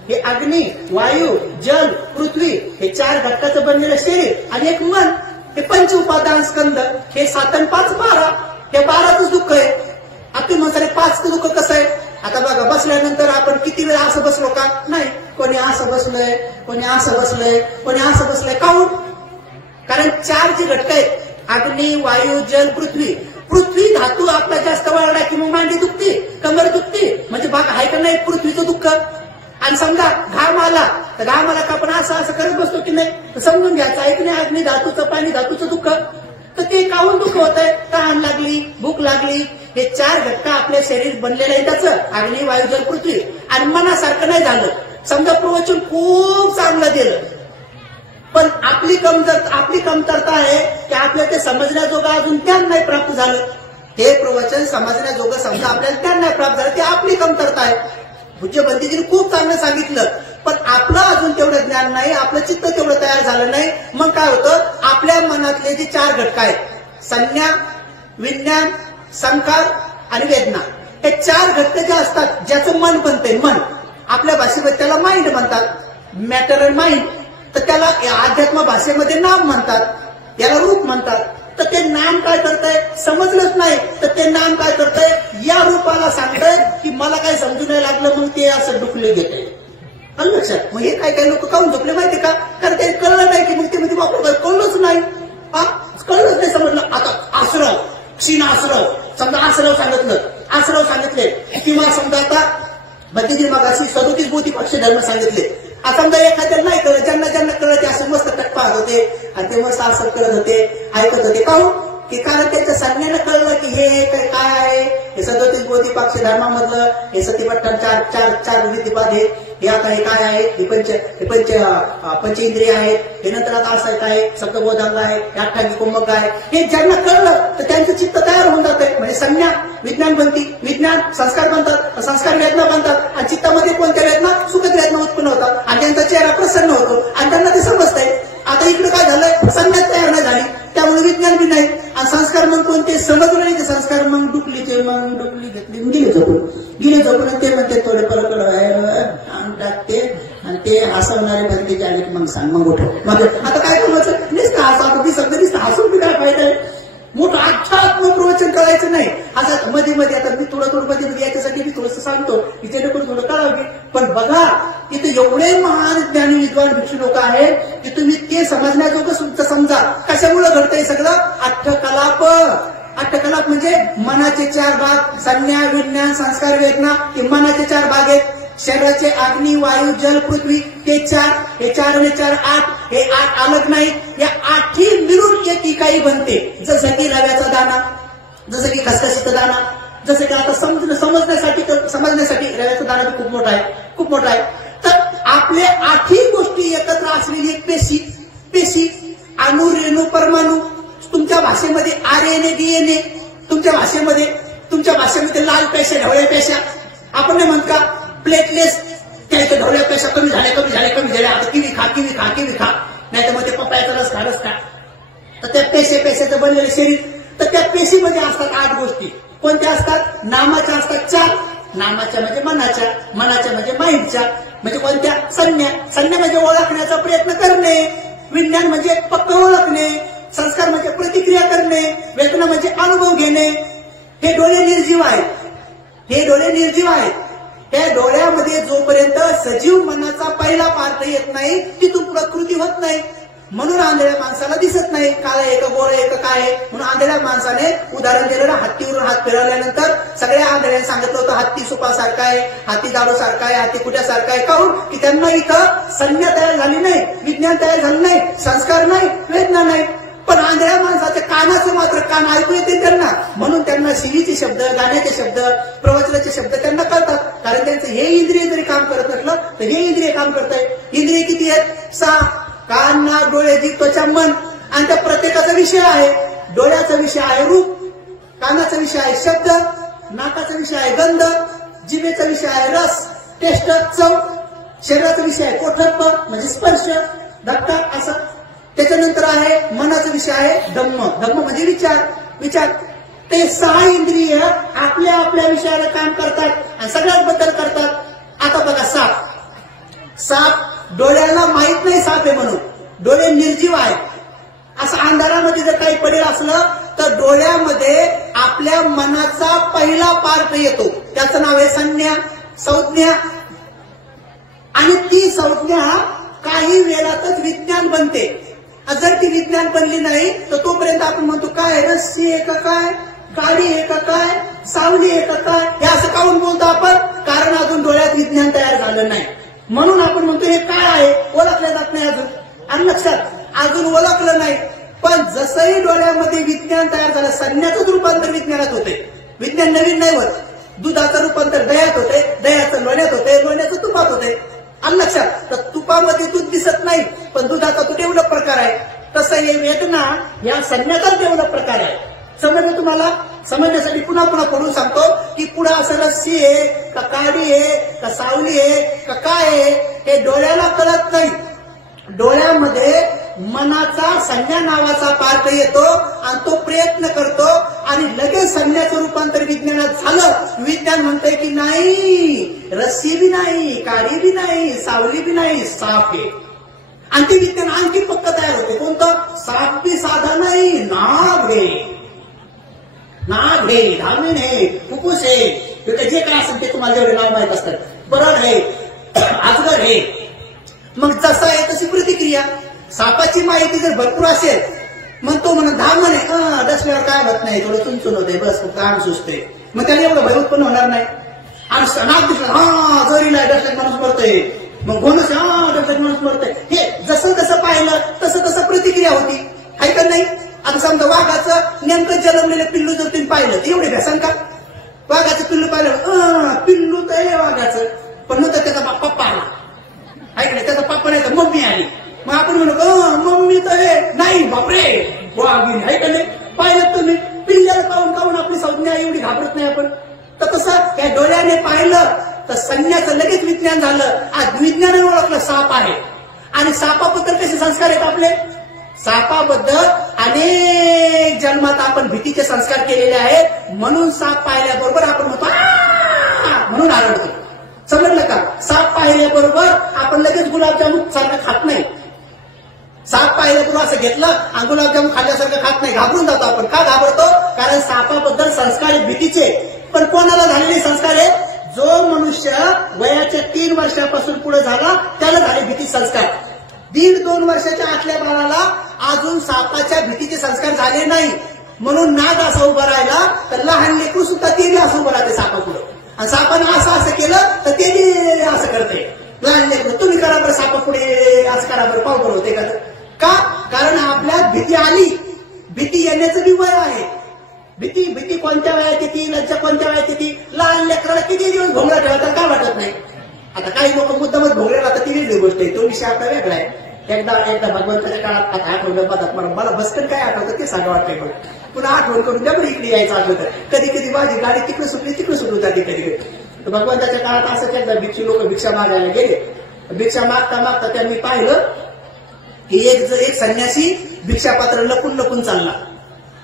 हे अग्नी, वायू, जल, पृथ्वी हे 4 घटकाचं बनलेलं शरीर आणि एक मन. हे पंच उपादान स्कंद. हे 7 आणि 5 12. हे 12च दुःख आहे. आता म्हणता 5चं दुःख कसं आहे. आता बघा, बसल्यानंतर आपण किती वेळा असं बसलो का नाही, कोणी असं बसलंय, कोणी असं बसलंय, कोणी असं बसलंय. काहून, कारण 4 जे घटक आहेत, अग्नी, वायू, जल, पृथ्वी. पृथ्वी धातू आपला जास्त वाढला की मग मांडी दुखती, कमर दुखती. म्हणजे बघा आहे का नाही पृथ्वीचं दुःख. आणि समजा घाम आला तर घामाला का आपण असं करत बसतो की नाही, तर समजून घ्यायचं आहे की नाही, अग्नी धातूचं, पाणी धातूचं दुःख. तर ते काहून दुःख होत आहे. तहान लागली, भूक लागली. हे 4 घटक आपल्या शरीर बनलेलं आहे त्याचं, अग्नी, वायू, जल, पृथ्वी. आणि मनासारखं नाही झालं. समजा प्रवचन खूप चांगलं दिलं, पण आपली कमतरता आहे की आपल्या ते समजण्याजोगं अजून ज्ञान नाही प्राप्त झालं. हे प्रवचन समजण्याजोगं समजा आपल्याला ज्ञान नाही प्राप्त झालं, ते आपली कमतरता आहे. पूज्य भंतीजीने खूप चांगलं सांगितलं, पण आपलं अजून तेवढं ज्ञान नाही, आपलं चित्त तेवढं तयार झालं नाही. मग काय होतं, आपल्या मनातले जे 4 घटक आहेत, संज्ञा, विज्ञान, संकार आणि वेदना. हे 4 घटक जे असतात, ज्याचं मन बनतंय, मन आपल्या भाषेमध्ये त्याला माइंड म्हणतात, मॅटर अँड माइंड. तर त्याला अध्यात्म भाषेमध्ये नाम म्हणतात, याला रूप म्हणतात. तर ते नाम काय करतंय समजलंच नाही, तर ते नाम काय करतंय, या रूपाला सांगतंय की मला काय समजून नाही लागलं, मग ते असं डुकले घेते. लक्षात. मग हे काही लोक काहून झोपले माहिती का, कारण ते कळलं नाही की मग ते मध्ये वापर कळलंच नाही. कळलंच नाही, समजलं. आता आश्रव, क्षीण आश्रव, समजा आश्रव सांगितले किंवा समजा आता भंतीजी मागाशी 37 बौद्धिक पक्ष धर्म सांगितले. आता समजा एखाद्याला नाही कळत, ज्यांना कळत ते असं मस्त टक पाहत होते आणि ते मस्त असं करत होते, ऐकत होते. काहून की कारण त्यांच्या संज्ञानं कळलं की हे काय आहे. हे 37 बौद्धिक पक्ष धर्मामधलं हे सतीपट्टन 4 रीतिपाद हे हे आता हे काय आहे, पंचेंद्रिय आहेत, हे नंतर आता असं काय सप्तबोधांग आहे, अठ्ठांगी कुंभक आहे. हे ज्यांना कळलं तर त्यांचं चित्त तयार होऊन जातंय. म्हणजे संज्ञा विज्ञान बनती, विज्ञान संस्कार बनतात, संस्कार वेदना बनतात आणि चित्तामध्ये कोणत्या वेदना, सुखद वेदना उत्पन्न होतात आणि त्यांचा चेहरा प्रसन्न होतो आणि त्यांना ते समजतंय. आता इकडे काय झालंय, संज्ञा तयार नाही झाली, त्यामुळे विज्ञान बी नाही आणि संस्कार मग कोणते समजलं नाही. ते संस्कार मग डुकली घेतली गेले झोपून ते म्हणते थोडे परत टाकते आणि ते हसवणारे भरतीचे आले मग सांग मग उठव. मग आता काय करायचं, नुसतं हसा सगळं नुसतं हसून बी काय फायदा आहे. मोठं आध्यात्म प्रवचन करायचं नाही. असं मध्ये मध्ये आता मी थोडं मध्ये याच्यासाठी मी थोडंसं सांगतो की जेणेकरून थोडं कळावं. पण बघा इथे एवढे महान ज्ञानी विद्वान भिक्षू लोक आहेत की तुम्ही ते समजण्याजोगं तुमचं समजा. कशामुळे घडतंय सगळं, अठ्ठकलाप. अठ्ठकलाप म्हणजे मनाचे 4 भाग, संज्ञा विज्ञान संस्कार वेदना, हे मनाचे 4 भाग आहेत. शरीराचे अग्नी वायू जल पृथ्वी हे 4, हे 4 आणि 4 8, हे 8 अलग नाहीत. या 8ही मिळून एक इकाई बनते. जसं की रव्याचा दाना, जसं की खसखसीचा दाना, जसं की आता समजण्यासाठी रव्याचा दाना खूप मोठा आहे. तर आपले 8ही गोष्टी एकत्र असलेली एक पेशी अणु रेणू परमाणू. तुमच्या भाषेमध्ये आरएनए डीएनए, तुमच्या भाषेमध्ये लाल पेशा ढवळ्या पेशा. आपण नाही म्हणत का प्लेटलेस, त्याच्या ढवळ्या पेशा कमी झाल्या आता किवी खा नाही तर मग ते पप्पायाचा रस खा. तर त्या पेशाचं बनलेलं शरीर. तर त्या पेशीमध्ये असतात 8 गोष्टी. कोणत्या असतात, नामाच्या असतात 4. नामाच्या म्हणजे मनाच्या म्हणजे माइंडच्या. म्हणजे कोणत्या, संज्ञा म्हणजे ओळखण्याचा प्रयत्न करणे, विज्ञान म्हणजे पक्क ओळखणे, संस्कार म्हणजे प्रतिक्रिया करणे, वेदना म्हणजे अनुभव घेणे. हे डोळे निर्जीव आहेत. त्या डोळ्यामध्ये जोपर्यंत सजीव मनाचा पहिला पार्ट येत नाही तिथून प्रकृती होत नाही. म्हणून आंधळ्या माणसाला दिसत नाही, काळं एक गोरं एक काय आहे. म्हणून आंधळ्या माणसाने उदाहरण दिलेलं, हत्तीवरून हात फिरवल्यानंतर सगळ्या आंधळ्याने सांगितलं होतं हत्ती सुपासारखा आहे, हत्ती दारू सारखा आहे, हत्ती कुठ्यासारखा आहे. काहून की त्यांना इथं संज्ञा तयार झाली नाही, विज्ञान तयार झालं नाही, संस्कार नाही, वेदना नाही. पण आंधळ्या माणसाच्या कानाचं मात्र कान ऐकू येते त्यांना. म्हणून त्यांना शिवीचे शब्द, गाण्याचे शब्द, प्रवचनाचे शब्द त्यांना कळतात. कारण त्यांचं हे इंद्रिय जरी काम करत नसलं तर हे इंद्रिय काम करताय. इंद्रिय किती आहेत, 6. कान नाक डोळे जीभ त्वचा मन. आणि त्या प्रत्येकाचा विषय आहे. डोळ्याचा विषय आहे रूप, कानाचा विषय आहे शब्द, नाकाचा विषय आहे गंध, जिभेचा विषय आहे रस टेस्ट चव, शरीराचा विषय आहे पोटरत्व म्हणजे स्पर्श धक्का असं. त्याच्यानंतर आहे मनाचा विषय आहे धम्म म्हणजे विचार. ते 6 इंद्रिय आपल्या विषयाला काम करतात आणि सगळ्यात बद्दल करतात. आता बघा साप डोळ्याला माहित नाही साप आहे म्हणून, डोळे निर्जीव आहेत. असं अंधारामध्ये जर काही पडेल असलं तर डोळ्यामध्ये आपल्या मनाचा पहिला पार्ट येतो, त्याचं नाव आहे संज्ञा. आणि ती संज्ञा काही वेळातच विज्ञान बनते. जर ती विज्ञान बनली नाही तर तोपर्यंत आपण म्हणतो काय रस्सी आहे का काय, गाडी आहे का काय, सावली आहे का काय. हे असं काऊन बोलतो आपण, कारण अजून डोळ्यात विज्ञान तयार झालं नाही. म्हणून आपण म्हणतो हे काय आहे, ओळखलं जात नाही अजून. आणि लक्षात अजून ओळखलं नाही. पण जसंही डोळ्यामध्ये विज्ञान तयार झालं, संज्ञाचं रूपांतर विज्ञानात होते. विज्ञान नवीन नाही होत. दुधाचं रूपांतर दह्यात होते, दह्याचं लोण्यात होते, लोण्याचं तुपात होते. आणि लक्षात, तर तुपामध्ये दूध दिसत नाही पण दुधाचा तो डेव्हलप प्रकार आहे. तसं हे वेदना या संज्ञाचाच डेव्हलप प्रकार आहे. समजलं तुम्हाला? समजण्यासाठी पुन्हा पडून सांगतो की पुढे असं रस्सी आहे का काडी आहे का सावली आहे का काय आहे हे डोळ्याला कळत नाही. डोळ्यामध्ये मनाचा संज्ञा नावाचा पार्ट येतो आणि तो प्रयत्न करतो आणि लगेच संज्ञाचं रूपांतर विज्ञानात झालं. विज्ञान म्हणतंय की नाही, रस्सी बी नाही, काडी बी नाही, सावली बी नाही, साप आहे. आणि ते विज्ञान आणखी पक्क तयार होते. कोणतं? साप बी साधा नाही, नाग आहे, धामीण आहे, फुफ्फुस आहे, जे काय असेल ते तुम्हाला जेवढे नाव माहित असतात. बरड आहे, अजगर आहे. मग जसं आहे तशी प्रतिक्रिया. सापाची माहिती जर भरपूर असेल मग तो म्हणा धाम म्हणे डसल्यावर काय होत नाही, थोडं चुनचुन होते, बस काम सुचते, मग त्याला एवढं भय उत्पन्न होणार नाही. आणि नाक दिसलं जोरीला डसल्यात माणूस मरतोय, मग घोणस डसल्यात माणूस मरतोय. हे जसं जसं पाहिलं तसं प्रतिक्रिया होती, आहे का नाही. आता समजा वाघाचं नेमकं जन्मलेलं पिल्लू जर तुम्ही पाहिलं तर एवढे भ्यासन का. वाघाचं पिल्लू पाहिलं पिल्लू तर आहे वाघाचं, पण नंतर त्याचा पप्पा आला ऐकलं त्याचा पप्पा नाही तर मम्मी आली, मग आपण म्हणू मम्मी तर नाही बापरे वाघीन ऐकले. पाहिलं तुम्ही पिल्ल्याला पाहून आपली संज्ञा एवढी घाबरत नाही आपण. तर तसं या डोळ्याने पाहिलं तर संज्ञाचं लगेच विज्ञान झालं. आज विज्ञानाने ओळखलं साप आहे. आणि सापाबद्दल कसे संस्कार आहेत आपले? सापाबद्दल अनेक जन्मात आपण भीतीचे संस्कार केलेले आहेत. म्हणून साप पाहिल्याबरोबर आपण म्हणतो म्हणून आरडतो. समजलं का? साप पाहिल्याबरोबर आपण लगेच गुलाबजामुन सारखं खात नाही. साप पाहिल्याबरोबर असं घेतलं आणि गुलाबजामुन खाल्ल्यासारखं खात नाही, घाबरून जातो आपण. का घाबरतो? कारण सापाबद्दल संस्कार आहेत भीतीचे. पण कोणाला झालेले संस्कार आहे? जो मनुष्य वयाच्या 3 वर्षापासून पुढे झाला त्याला झाले भीती संस्कार. 1.5-2 वर्षाच्या आतल्या बाळाला अजून सापाच्या भीतीचे संस्कार झाले नाही. म्हणून नाग असा उभा राहिला तर लहान लेकरू सुद्धा ते असं उभं राहते सापापुढं. आणि सापानं असं केलं तर ते असं करते. लहान लेकरू तुम्ही करा बरं सापापुढे असं करा बरं, पाव बरं होते का? कारण आपल्यात भीती आली. भीती येण्याचं बी वय आहे. भीती कोणत्या वयात येते, लज्जा कोणत्या वयात येते. लहान लेकराला किती दिवस भोंगळा ठेवतात काय वाटत नाही. आता काही लोक मुद्दामच भोंगळे राहतात, ती वेगळी गोष्ट आहे. तो विषय आपला वेगळा आहे. एकदा भगवंताच्या काळात आता आठवलं पदात मला बसकन काय आठवतं ते सांगा वाटतंय. पण पुन्हा आठवण करून द्या बरं इकडे यायचं अगोदर. कधी माझी गाडी तिकडे सुटून जाते कधी. तर भगवंताच्या काळात असं एकदा भिक्षू लोक भिक्षा मागायला गेले. भिक्षा मागता त्यांनी पाहिलं की एक संन्यासी भिक्षापात्र लपून चालला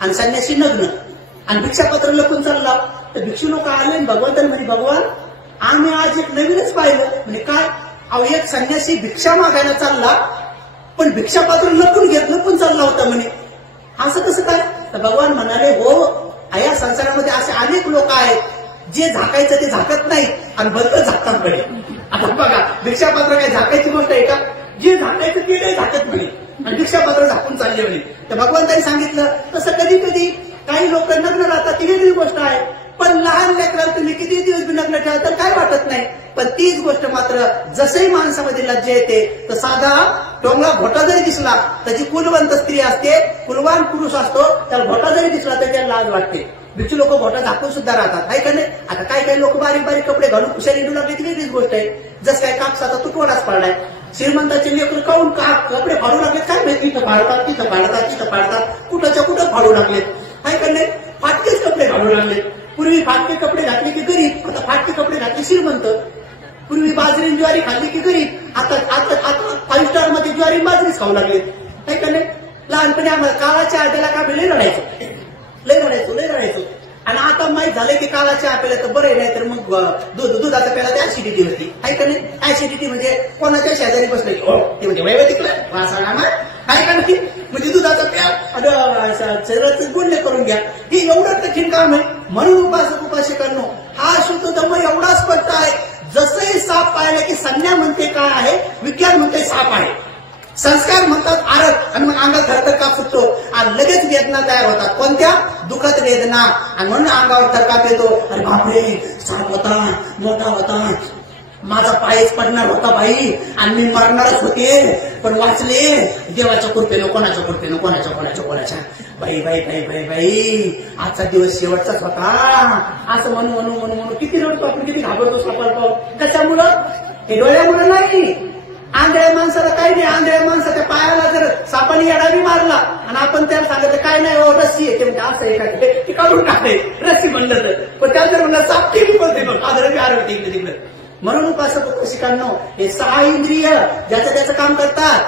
आणि संन्यासी नग्न आणि भिक्षापात्र लपून चालला. तर भिक्षू लोक आले आणि भगवंतांनी म्हणे भगवान आम्ही आज एक नवीनच पाहिलं. म्हणजे काय? अहो एक संन्यासी भिक्षा मागायला चालला पण भिक्षापात्र लपून चालला होता म्हणे. असं कसं काय? तर भगवान म्हणाले हो या संसारामध्ये असे अनेक लोक आहेत जे झाकायचं ते झाकत नाही आणि भलतं झाकतात म्हणे. आता बघा भिक्षापात्र काय झाकायची गोष्ट आहे का? जे झाकायचं ते नाही झाकत म्हणे आणि भिक्षापात्र झाकून चालले म्हणे. तर भगवंतांनी सांगितलं तसं कधी काही लोक नग्न राहतात ती वेगळी गोष्ट आहे. पण लहान लेकराला तुम्ही किती दिवस नग्न ठेवा तर काय वाटत नाही. पण तीच गोष्ट मात्र जसंही माणसामध्ये लज्जा येते तर साधा डोंगळा भोटा जरी दिसला त्याची कुलवंत स्त्री असते, कुलवान पुरुष असतो, त्याला भोटा जरी दिसला तर त्याला लाज वाटते. भिक्षू लोक भोटा झाकून सुद्धा राहतात आहे का नाही. आता काही लोक बारीक कपडे घालून कुशाली निघू लागले ती वेगळीच गोष्ट आहे. जसं काय कापसाचा तुटवडाच पडलाय. श्रीमंताचे लेकर काऊन कपडे फाडू लागलेत काय माहिती. इथं फाडतात कुठंच्या कुठं फाडू लागलेत आहे का नाही. फाटकेच कपडे घालू लागलेत. पूर्वी फाटके कपडे घातले की गरीब, आता फाटके कपडे घातले श्रीमंत. पूर्वी बाजरी ज्वारी खाल्ली की गरीब, आता 5 स्टार मध्ये ज्वारी बाजरीच खाऊ लागले आहे का नाही. लहानपणी आम्हाला काळाच्या आट्याला का लय रडायचो. आणि आता माहित झालं की काळाच्या आट्याला तर बरं नाही तर मग दुधाचा प्याला ते ऍसिडिटी होती आहे का नाही. ऍसिडिटी म्हणजे कोणाच्या शेजारी बसलं की ते म्हणजे वैवतिकलं आहे का नाही. म्हणजे दुधाचा प्या शरीराचं गुण्य करून घ्या हे एवढं कठीण काम आहे. म्हणून उपासकांनो हा शुद्ध धम्म एवढा स्पष्ट आहे. जसंही साप पाहिलं की संज्ञा म्हणते काय आहे, विज्ञान म्हणते साप आहे. संस्कार म्हणतात आरत आणि मग अंगात थरथर काप सुटतो आणि लगेच वेदना तयार होतात. कोणत्या? दुखत वेदना. आणि म्हणून अंगावर थरकाप येतो. अरे बापरे साप होता, मोठा होता, माझा पायच पडणार होता बाई आणि मी मरणारच होते पण वाचले देवाच्या कृपेनं. कोणाच्या बाई आजचा दिवस शेवटचाच होता असं म्हणून किती रडतो आपण, किती घाबरतो सापाला पाहून. कशामुळं? हे डोळ्यामुळं नाही. आंधळ्या माणसाला काही नाही. आंधळ्या माणसाच्या पायाला जर सापाने येडावी मारला आणि आपण त्याला सांगितलं काय नाही हो रस्सी आहे ते म्हणजे असं आहे ते काढून टाकते रस्सी म्हणलं तर. पण त्याला जर म्हणलं साप किती बोलते बघ आदर आरवते इकडे तिकडे. म्हणून उपासकांनो हे 6 इंद्रिय ज्याचं काम करतात.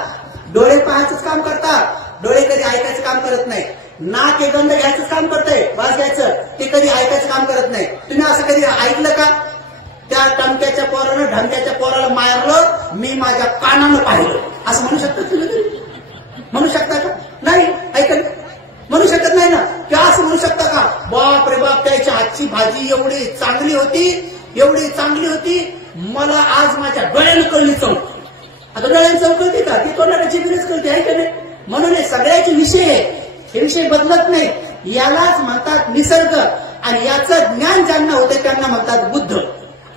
डोळे पाहायचंच काम करतात, डोळे कधी ऐकायचं काम करत नाही. नाक हे गंध घ्यायचंच काम करतंय, वास घ्यायचं, ते कधी ऐकायचं काम करत नाही. तुम्ही असं कधी ऐकलं का? त्या टमक्याच्या पोरानं ढमक्याच्या पोराला मारलं मी माझ्या कानानं पाहिलं असं म्हणू शकता तुम्ही? म्हणू शकता का? नाही. ऐकलं म्हणू शकत नाही ना. किंवा असं म्हणू शकता का बाप रे बाप त्याच्या हातची भाजी एवढी चांगली होती मला आज माझ्या डोळ्यानं कळली चव. आता डोळ्यानं चव कळते का? ती तोंडाला जिभेनेच कळते आहे का नाही. म्हणून हे सगळ्याचे विषय आहे, हे विषय बदलत नाही. यालाच म्हणतात निसर्ग आणि याचं ज्ञान ज्यांना होते त्यांना म्हणतात बुद्ध.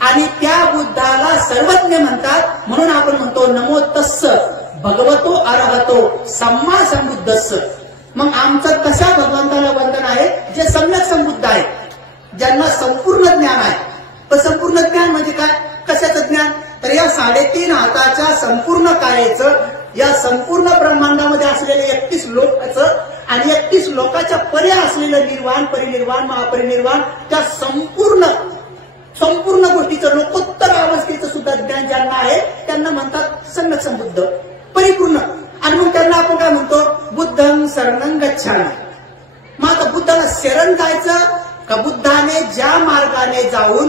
आणि त्या बुद्धाला सर्वज्ञ म्हणतात. म्हणून आपण म्हणतो नमो तस्स भगवतो अरहतो सम्मा संबुद्धस्स. मग आमचं कशा भगवंताला वंदन आहे? जे सम्यक संबुद्ध आहे, ज्यांना संपूर्ण ज्ञान आहे. पण संपूर्ण ज्ञान म्हणजे काय? कशाचं ज्ञान? तर या या 3.5 हाताच्या संपूर्ण कायेचं, या संपूर्ण ब्रह्मांडामध्ये असलेले 31 लोकांचं आणि 31 लोकांच्या परे असलेलं निर्वाण, परिनिर्वाण, महापरिनिर्वाण, त्या संपूर्ण गोष्टीचं लोकोत्तर अवस्थेचं सुद्धा ज्ञान ज्यांना आहे त्यांना म्हणतात सम्यक संबुद्ध, परिपूर्ण. आणि मग त्यांना आपण काय म्हणतो? बुद्धं शरणं गच्छामि. मग आता बुद्धाला शरण जायचं का? बुद्धाने ज्या मार्गाने जाऊन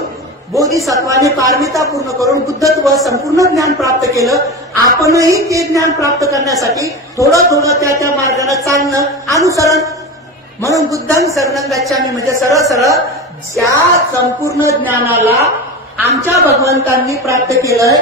बोधिसत्वाने पारमिता पूर्ण करून बुद्धत्व संपूर्ण ज्ञान प्राप्त केलं, आपणही ते ज्ञान प्राप्त करण्यासाठी थोडं त्या मार्गाने चालणं, अनुसरण. म्हणून बुद्धं शरणं गच्छामि म्हणजे सरळ सरळ ज्या संपूर्ण ज्ञानाला आमच्या भगवंतांनी प्राप्त केलंय,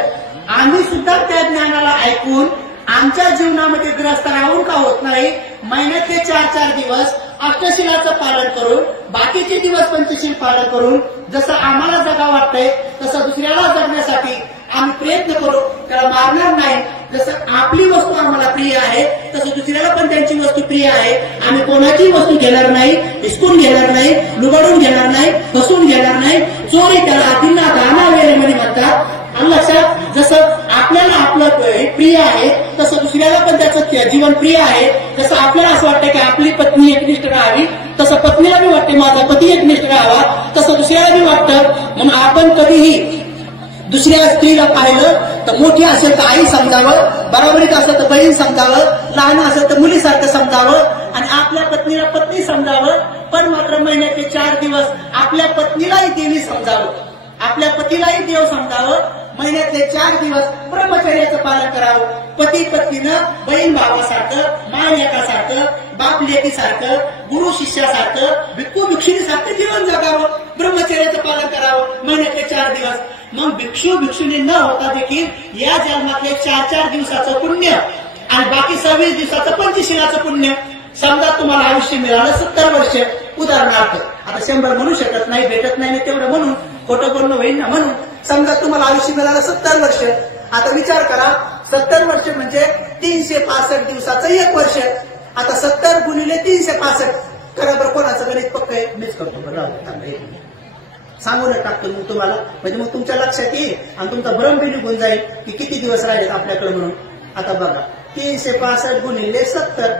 आम्ही सुद्धा त्या ज्ञानाला ऐकून आमच्या जीवनामध्ये ग्रस्त राहून का होत नाही, महिन्यातले 4 दिवस अष्टशिलाचं पालन करून, बाकीचे दिवस पंचशील पालन करून, जसं आम्हाला जगा वाटतंय तसं दुसऱ्याला जगण्यासाठी आम्ही प्रयत्न करू, त्याला मारणार नाही. जसं आपली वस्तू आम्हाला प्रिय आहे तसं दुसऱ्याला पण त्यांची वस्तू प्रिय आहे. आम्ही कोणाची वस्तू घेणार नाही, हिसकून घेणार नाही, लुबाडून घेणार नाही, फसवून घेणार नाही. चोरी त्याला अभिन्ना दाना वेळे म्हणे म्हणतात. लक्षात, जसं आपल्याला आपलं प्रिय आहे तसं दुसऱ्याला पण त्याचं जीवन प्रिय आहे. जसं आपल्याला असं वाटतं की आपली पत्नी एकनिष्ठ राहावी, तसं पत्नीला बी वाटते माझा पती एकनिष्ठ राहावा, तसं दुसऱ्याला बी वाटतं. म्हणून आपण कधीही दुसऱ्या स्त्रीला पाहिलं तर मोठी असेल तर आई समजावं, बरोबरीत असेल तर बहीण समजावं, लहान असेल तर मुलीसारखं समजावं, आणि आपल्या पत्नीला पत्नी समजावं. पण मात्र महिन्याचे 4 दिवस आपल्या पत्नीलाही देवी समजावं, आपल्या पतीलाही देव समजावं. महिन्यातले 4 दिवस ब्रह्मचर्याचं पालन करावं. पती पत्नीनं बहीण भावासारखं, माय लेकासारखं, बाप लेकीसारखं, गुरु शिष्यासारखं, भिक्खू भिक्षुणीसारखं जीवन जगावं, ब्रह्मचर्याचं पालन करावं महिन्यातले 4 दिवस. मग भिक्षू भिक्षुणी न होता देखील या जन्मातले 4 दिवसाचं पुण्य आणि बाकी 26 दिवसाचं पंचशिलाचं पुण्य. समजा तुम्हाला आयुष्य मिळालं 70 वर्ष, उदाहरणार्थ, आता 100 म्हणू शकत नाही, भेटत नाही तेवढं म्हणून, खोटं बोलणं होईल ना, म्हणून समजा तुम्हाला आयुष्य मिळालं 70 वर्ष. आता विचार करा, 70 वर्ष म्हणजे 365 दिवसाचं 1 वर्ष. आता 70 गुणिले 365 करा बरं. कोणाचं गणित पक्क आहे? मीच करतो बरं, सांगूनच टाकतो मग तुम्हाला, म्हणजे मग तुमच्या लक्षात येईल आणि तुमचा भ्रम बी निघून जाईल की किती दिवस राहिलेत आपल्याकडे म्हणून. आता बघा, 365 गुणिले 70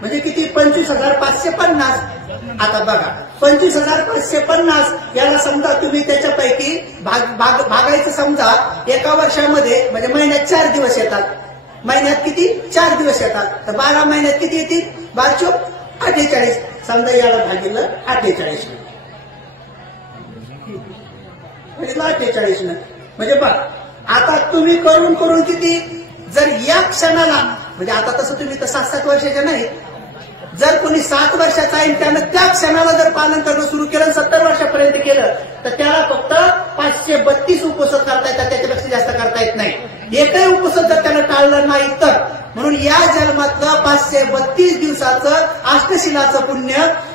म्हणजे किती? 25,550. आता बघा, 25,550 याला समजा तुम्ही त्याच्यापैकी भागायचं. समजा एका वर्षामध्ये म्हणजे महिन्यात 4 दिवस येतात. महिन्यात किती? 4 दिवस येतात. तर 12 महिन्यात किती येतील? 12 48. समजा याला भागिलं 48 म्हणजे 48 म्हणजे बघ, आता तुम्ही करून करून किती, जर या क्षणाला, म्हणजे आता तसं तुम्ही तर 7-7 वर्षाच्या नाही, जर कोणी 7 वर्षाचा आहे त्यानं त्या क्षणाला जर पालन करणं सुरू केलं, 70 वर्षापर्यंत केलं, तर त्याला फक्त 532 उपसत करता येतात, त्याच्यापेक्षा जास्त करता येत नाही. एकही उपसत जर त्यानं टाळलं नाही तर. म्हणून या जन्मातलं 532 दिवसाचं अष्टशिलाचं पुण्य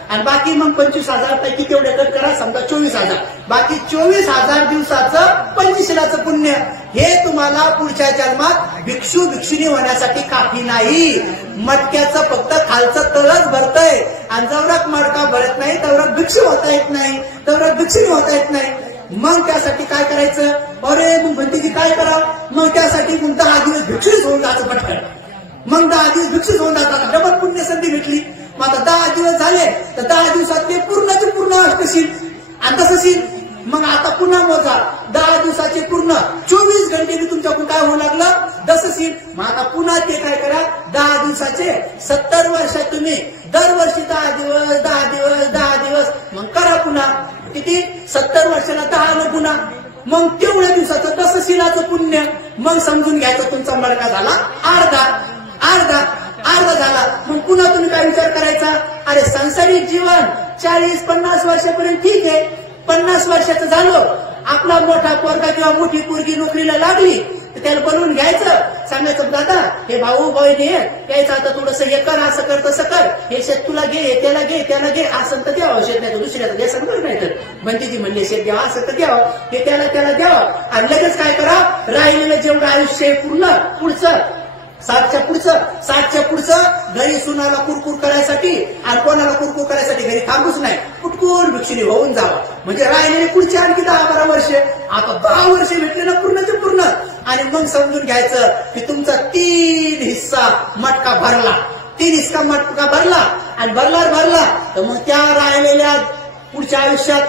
आणि बाकी मग 25,000 पैकी तेवढे कट करा, समजा 24,000, बाकी 24,000 दिवसाचं पंचशिलाचं पुण्य. हे तुम्हाला पुढच्या जन्मात भिक्षू भिक्षुणी होण्यासाठी काफी नाही. मटक्याचं फक्त खालचं तळच भरतंय आणि जवळक मडका भरत नाही, तवरक भिक्षू होता येत नाही, तवरक भिक्षुणी होता येत नाही. मग त्यासाठी काय करायचं? अरे मग भंतीजी काय करावं? मग त्यासाठी मग 10 दिवस भिक्षुच होऊन जायचं पटकन. मग 10 दिवस भिक्षुच होऊन जातात, डबल पुण्य संधी भेटली. मग आता 10 दिवस झाले तर 10 दिवसात ते पूर्णचे पूर्ण अष्टशील आणि तसंशील. मग आता पुन्हा मोजा, 10 दिवसाचे पूर्ण 24 घंटे तुमच्याकडून काय होऊ लागलं? दसशील. मग आता पुन्हा ते काय करा, 10 दिवसाचे 70 वर्षात तुम्ही दरवर्षी 10 दिवस 10 दिवस 10 दिवस मग करा पुन्हा. किती? 70 वर्षाला 10 पुन्हा, मग तेवढ्या दिवसाचं दसशिलाचं पुण्य. मग समजून घ्यायचं तुमचा मडका झाला अर्धा झाला. मग पुन्हा तुम्ही काय विचार करायचा? अरे सांसारिक जीवन 40-50 वर्षापर्यंत ठीक आहे, 50 वर्षाचं झालं, आपला मोठा पोरगा किंवा मोठी पोरगी नोकरीला लागली तर त्याला बनवून घ्यायचं, सांगायचं दादा हे भाऊ बहिणी यायचं, आता थोडंसं हे कर, असं कर तसं कर, हे शेत तुला घे, त्याला घे असं तर द्यावं, शेत नाही तर दुसऱ्याचं द्या, सांगणार नाही तर बंटीजी म्हणले शेत द्यावं, असं तर द्यावं, हे त्याला द्यावं. आणि लगेच काय करा, राहिलेलं जेवढं आयुष्य पूर्ण पुढचं 60च्या पुढचं घरी सुनाला कुरकुर करायसाठी आणि कोणाला कुरकुर करायसाठी घरी थांबूच नाही, कुटकुर भिक्षुणी होऊन जावं. म्हणजे राहिलेले पुढचे आणखी 10-12 वर्ष. आता 10 वर्ष भेटले ना पूर्णचे पूर्ण, आणि मग समजून घ्यायचं की तुमचा 3 हिस्सा मटका भरला. 3 हिस्सा मटका भरला आणि भरला तर मग त्या राहिलेल्या पुढच्या आयुष्यात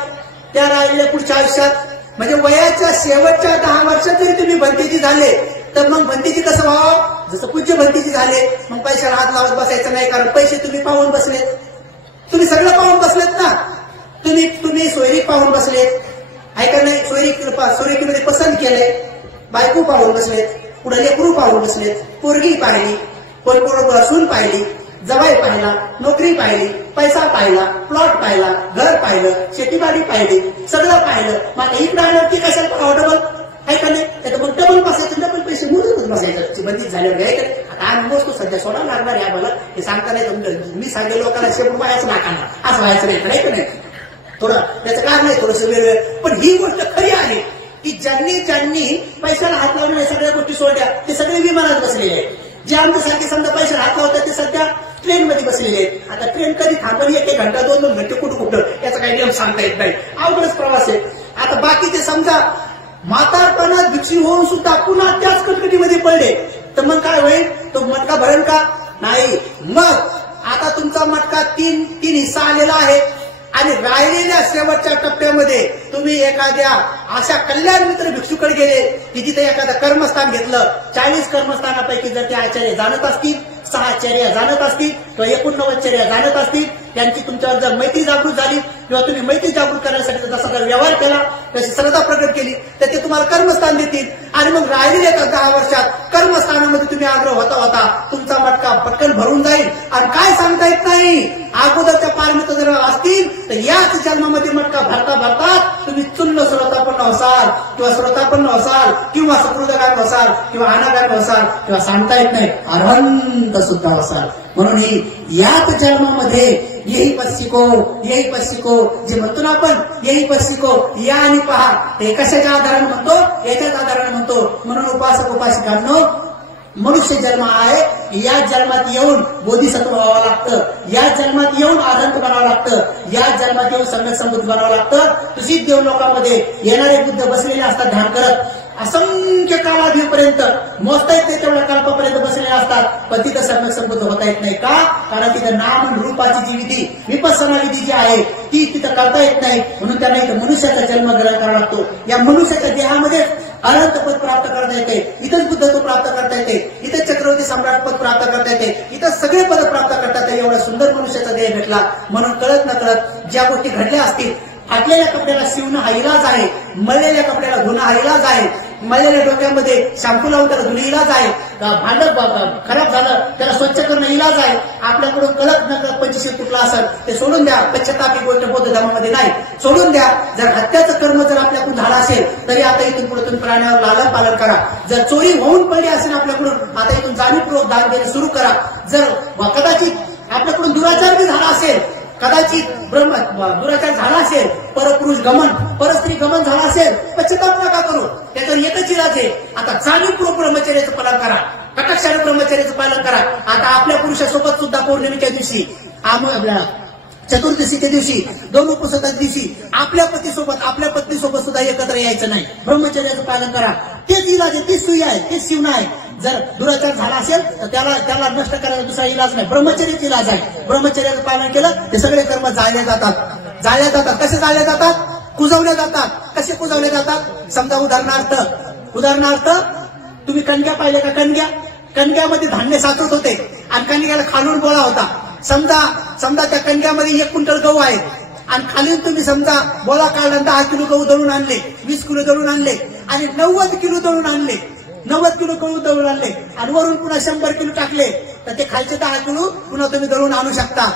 म्हणजे वयाच्या शेवटच्या 10 वर्षात जरी तुम्ही भंतेजी झाले तर मग भंतेजी कसं व्हावं, जसं पूज्य भंतेजी झाले मग पैशाला हात लावत बसायचं नाही, कारण पैसे तुम्ही पाहून बसलेत, तुम्ही सगळं पाहून बसलेत ना, तुम्ही सोयरी पाहून बसलेत, ऐका नाही, सोयरीकीमध्ये पसंत केले, बायको पाहून बसलेत, पुढे लेकरू पाहून बसलेत, पोरगी पाहिली, सून पाहिली, जवाई पाहिला, नोकरी पाहिली, पैसा पाहिला, प्लॉट पाहिला, घर पाहिलं, शेतीबाडी पाहिली, सगळं पाहिलं. मग इकडे आलं की कशाला पाहावं डबल, ऐका नाही, तर मग डबल बसायचं, डबल पैसे मोजूनच बसायचं बंदीत झाल्यावर. आता आम्ही मोजतो सध्या सोडा लागणार आहे आम्हाला, हे सांगता नाही, मी सांगेल लोकांना शेवट व्हायचं नाकाना, असं व्हायचं नाही, ऐका नाही, थोडं त्याचं कारण नाही, थोडंसं वेगळं. पण ही गोष्ट खरी आहे की ज्यांनी पैशाला हात लावल्या सगळ्या गोष्टी सोडल्या ते सगळे विमानात बसलेले आहेत. जे आमच्यासारखे समजा पैशाला हात लावतात ते सध्या ट्रेनमध्ये बसलेले आहेत. आता ट्रेन कधी थांबली, 1 घंटा 2 घंटे कुठं याचा काही नियम सांगता येत नाही, अवघडच प्रवास आहे. आता बाकी ते समजा म्हातारपणात भिक्षी होऊन सुद्धा पुन्हा त्याच कटकटीमध्ये पडले तर मग काय होईल, तो मटका भरेल का नाही. मग आता तुमचा मटका 3 हिस्सा आलेला आहे आणि राहिलेल्या शेवटच्या टप्प्यामध्ये तुम्ही एखाद्या अशा कल्याण मित्र भिक्षूकडे गेले की तिथे एखादं कर्मस्थान घेतलं. 40 कर्मस्थानापैकी जर ते आचार्य जाणत असतील, 6 आचार्य जाणत असतील किंवा 89 आचार्य जाणत असतील, त्यांची तुमच्यावर जर मैत्री जागृत झाली किंवा तुम्ही मैत्री जागृत करण्यासाठी जसा जर व्यवहार केला, तशी श्रद्धा प्रकट केली तर ते तुम्हाला कर्मस्थान देतील. आणि मग राहिलेल्या 10 वर्षात कर्मस्थानामध्ये तुम्ही आग्रह होता तुमचा मटका पटकन भरून जाईल. आणि काय सांगता येत नाही, अगोदरच्या पारमित्र जर असतील तर याच जन्मामध्ये मटका भरता तुम्ही चुन्न श्रोतापन्न होसाल किंवा श्रोतापन्न होसाल किंवा सकृदगान होसाल किंवा अनागान होसाल किंवा सांगता येत नाही अरहंत सुद्धा होसाल. म्हणून ही याच जन्मामध्ये यही पश्चिको जे म्हणतो ना आपण, यही पश्चिको, या आणि पहा, ते कशाच्या आधाराने म्हणतो, याच्याच आधाराने म्हणतो. म्हणून उपासक उपासिकांनो, मनुष्य जन्म आहे, या जन्मात येऊन बोधिसत्व व्हावं लागतं, या जन्मात येऊन आनंद बनावं लागतं, या जन्मात येऊन सम्यक संबुद्ध बनावं लागतं. तुझीच देव लोकांमध्ये येणारे बुद्ध बसलेले असतात ध्यान करत, असंख्य कालावधीपर्यंत मोजता येत नाही तेवढ्या कल्पापर्यंत बसलेले असतात, पण तिथं सम्यक संबुद्ध होता येत नाही. का? कारण तिथं नाम रूपाची जी विधी, विपස්සना विधी जी आहे ती तिथं करता येत नाही. म्हणून त्यांना इथं मनुष्याचा जन्म ग्रहण करावा लागतो. या मनुष्याच्या देहामध्ये अनंत पद प्राप्त करता येते, इथंच बुद्धत्व प्राप्त करता येते, इथंच चक्रवर्ती सम्राट पद प्राप्त करता येते, इथं सगळे पद प्राप्त करता येते. एवढा सुंदर मनुष्याचा देह भेटला. म्हणून कळत न कळत ज्या गोष्टी घडल्या असतील, फाटलेल्या कपड्याला शिवणं हा इलाज आहे, मळलेल्या कपड्याला धुणं हा इलाज आहे, मळलेल्या डोक्यामध्ये शॅम्पू लावून त्याला धुणं इलाज आहे, भांड खराब झालं त्याला स्वच्छ करणं इलाज आहे. आपल्याकडून कळत न कळत पंचशील तुटला असेल ते सोडून द्या, पश्चाताप ही गोष्ट बौद्ध धर्मामध्ये नाही, सोडून द्या. जर हत्याचं कर्म जर आपल्याकडून झालं असेल तरी आता इथून पुढे तुम्ही प्राण्यावर लालन पालन करा. जर चोरी होऊन पडली असेल आपल्याकडून, आता इथून जाणीवपूर्वक दान देणं सुरू करा. जर कदाचित आपल्याकडून दुराचार बी झाला असेल, कदाचित दुराचार झाला असेल, परपुरुष गमन, परस्त्री गमन झाला असेल, पश्चाताप नका करू. त्याच्यावर एकच इलाज आहे, आता जाणीवपूर्वक ब्रह्मचर्याचं पालन करा, कटाक्षाने ब्रह्मचर्याचं पालन करा. आता आपल्या पुरुषासोबत सुद्धा पौर्णिमेच्या दिवशी, चतुर्दशीच्या दिवशी, 2 उपवासाच्या दिवशी आपल्या पत्नीसोबत सुद्धा एकत्र यायचं नाही. ब्रह्मचर्याचं पालन करा. तेच इलाज आहे, तीच सुई आहे, तेच शिवण आहे. जर दुराचार झाला असेल तर त्याला नष्ट करायला दुसरा इलाज नाही, ब्रह्मचर्याचा इलाज आहे. ब्रह्मचर्याचं पालन केलं ते सगळे कर्म जाळले जातात. कसे जाळले जातात? कुजवले जातात. कसे कुजवले जातात? समजा उदाहरणार्थ तुम्ही कणक्या पाहिले का? कणक्यामध्ये धान्य साचत होते आणि कणक्याला खालून गोळा होता. समजा त्या कणक्यामध्ये 1 क्विंटल गहू आहे आणि खाली तुम्ही समजा बोळा काढला, 10 किलो गहू दळून आणले, 20 किलो दळून आणले आणि 90 किलो दळून आणले, 90 किलो गहू दळून आणले आणि वरून पुन्हा 100 किलो टाकले तर ते खालचे 10 किलो पुन्हा तुम्ही दळून आणू शकता.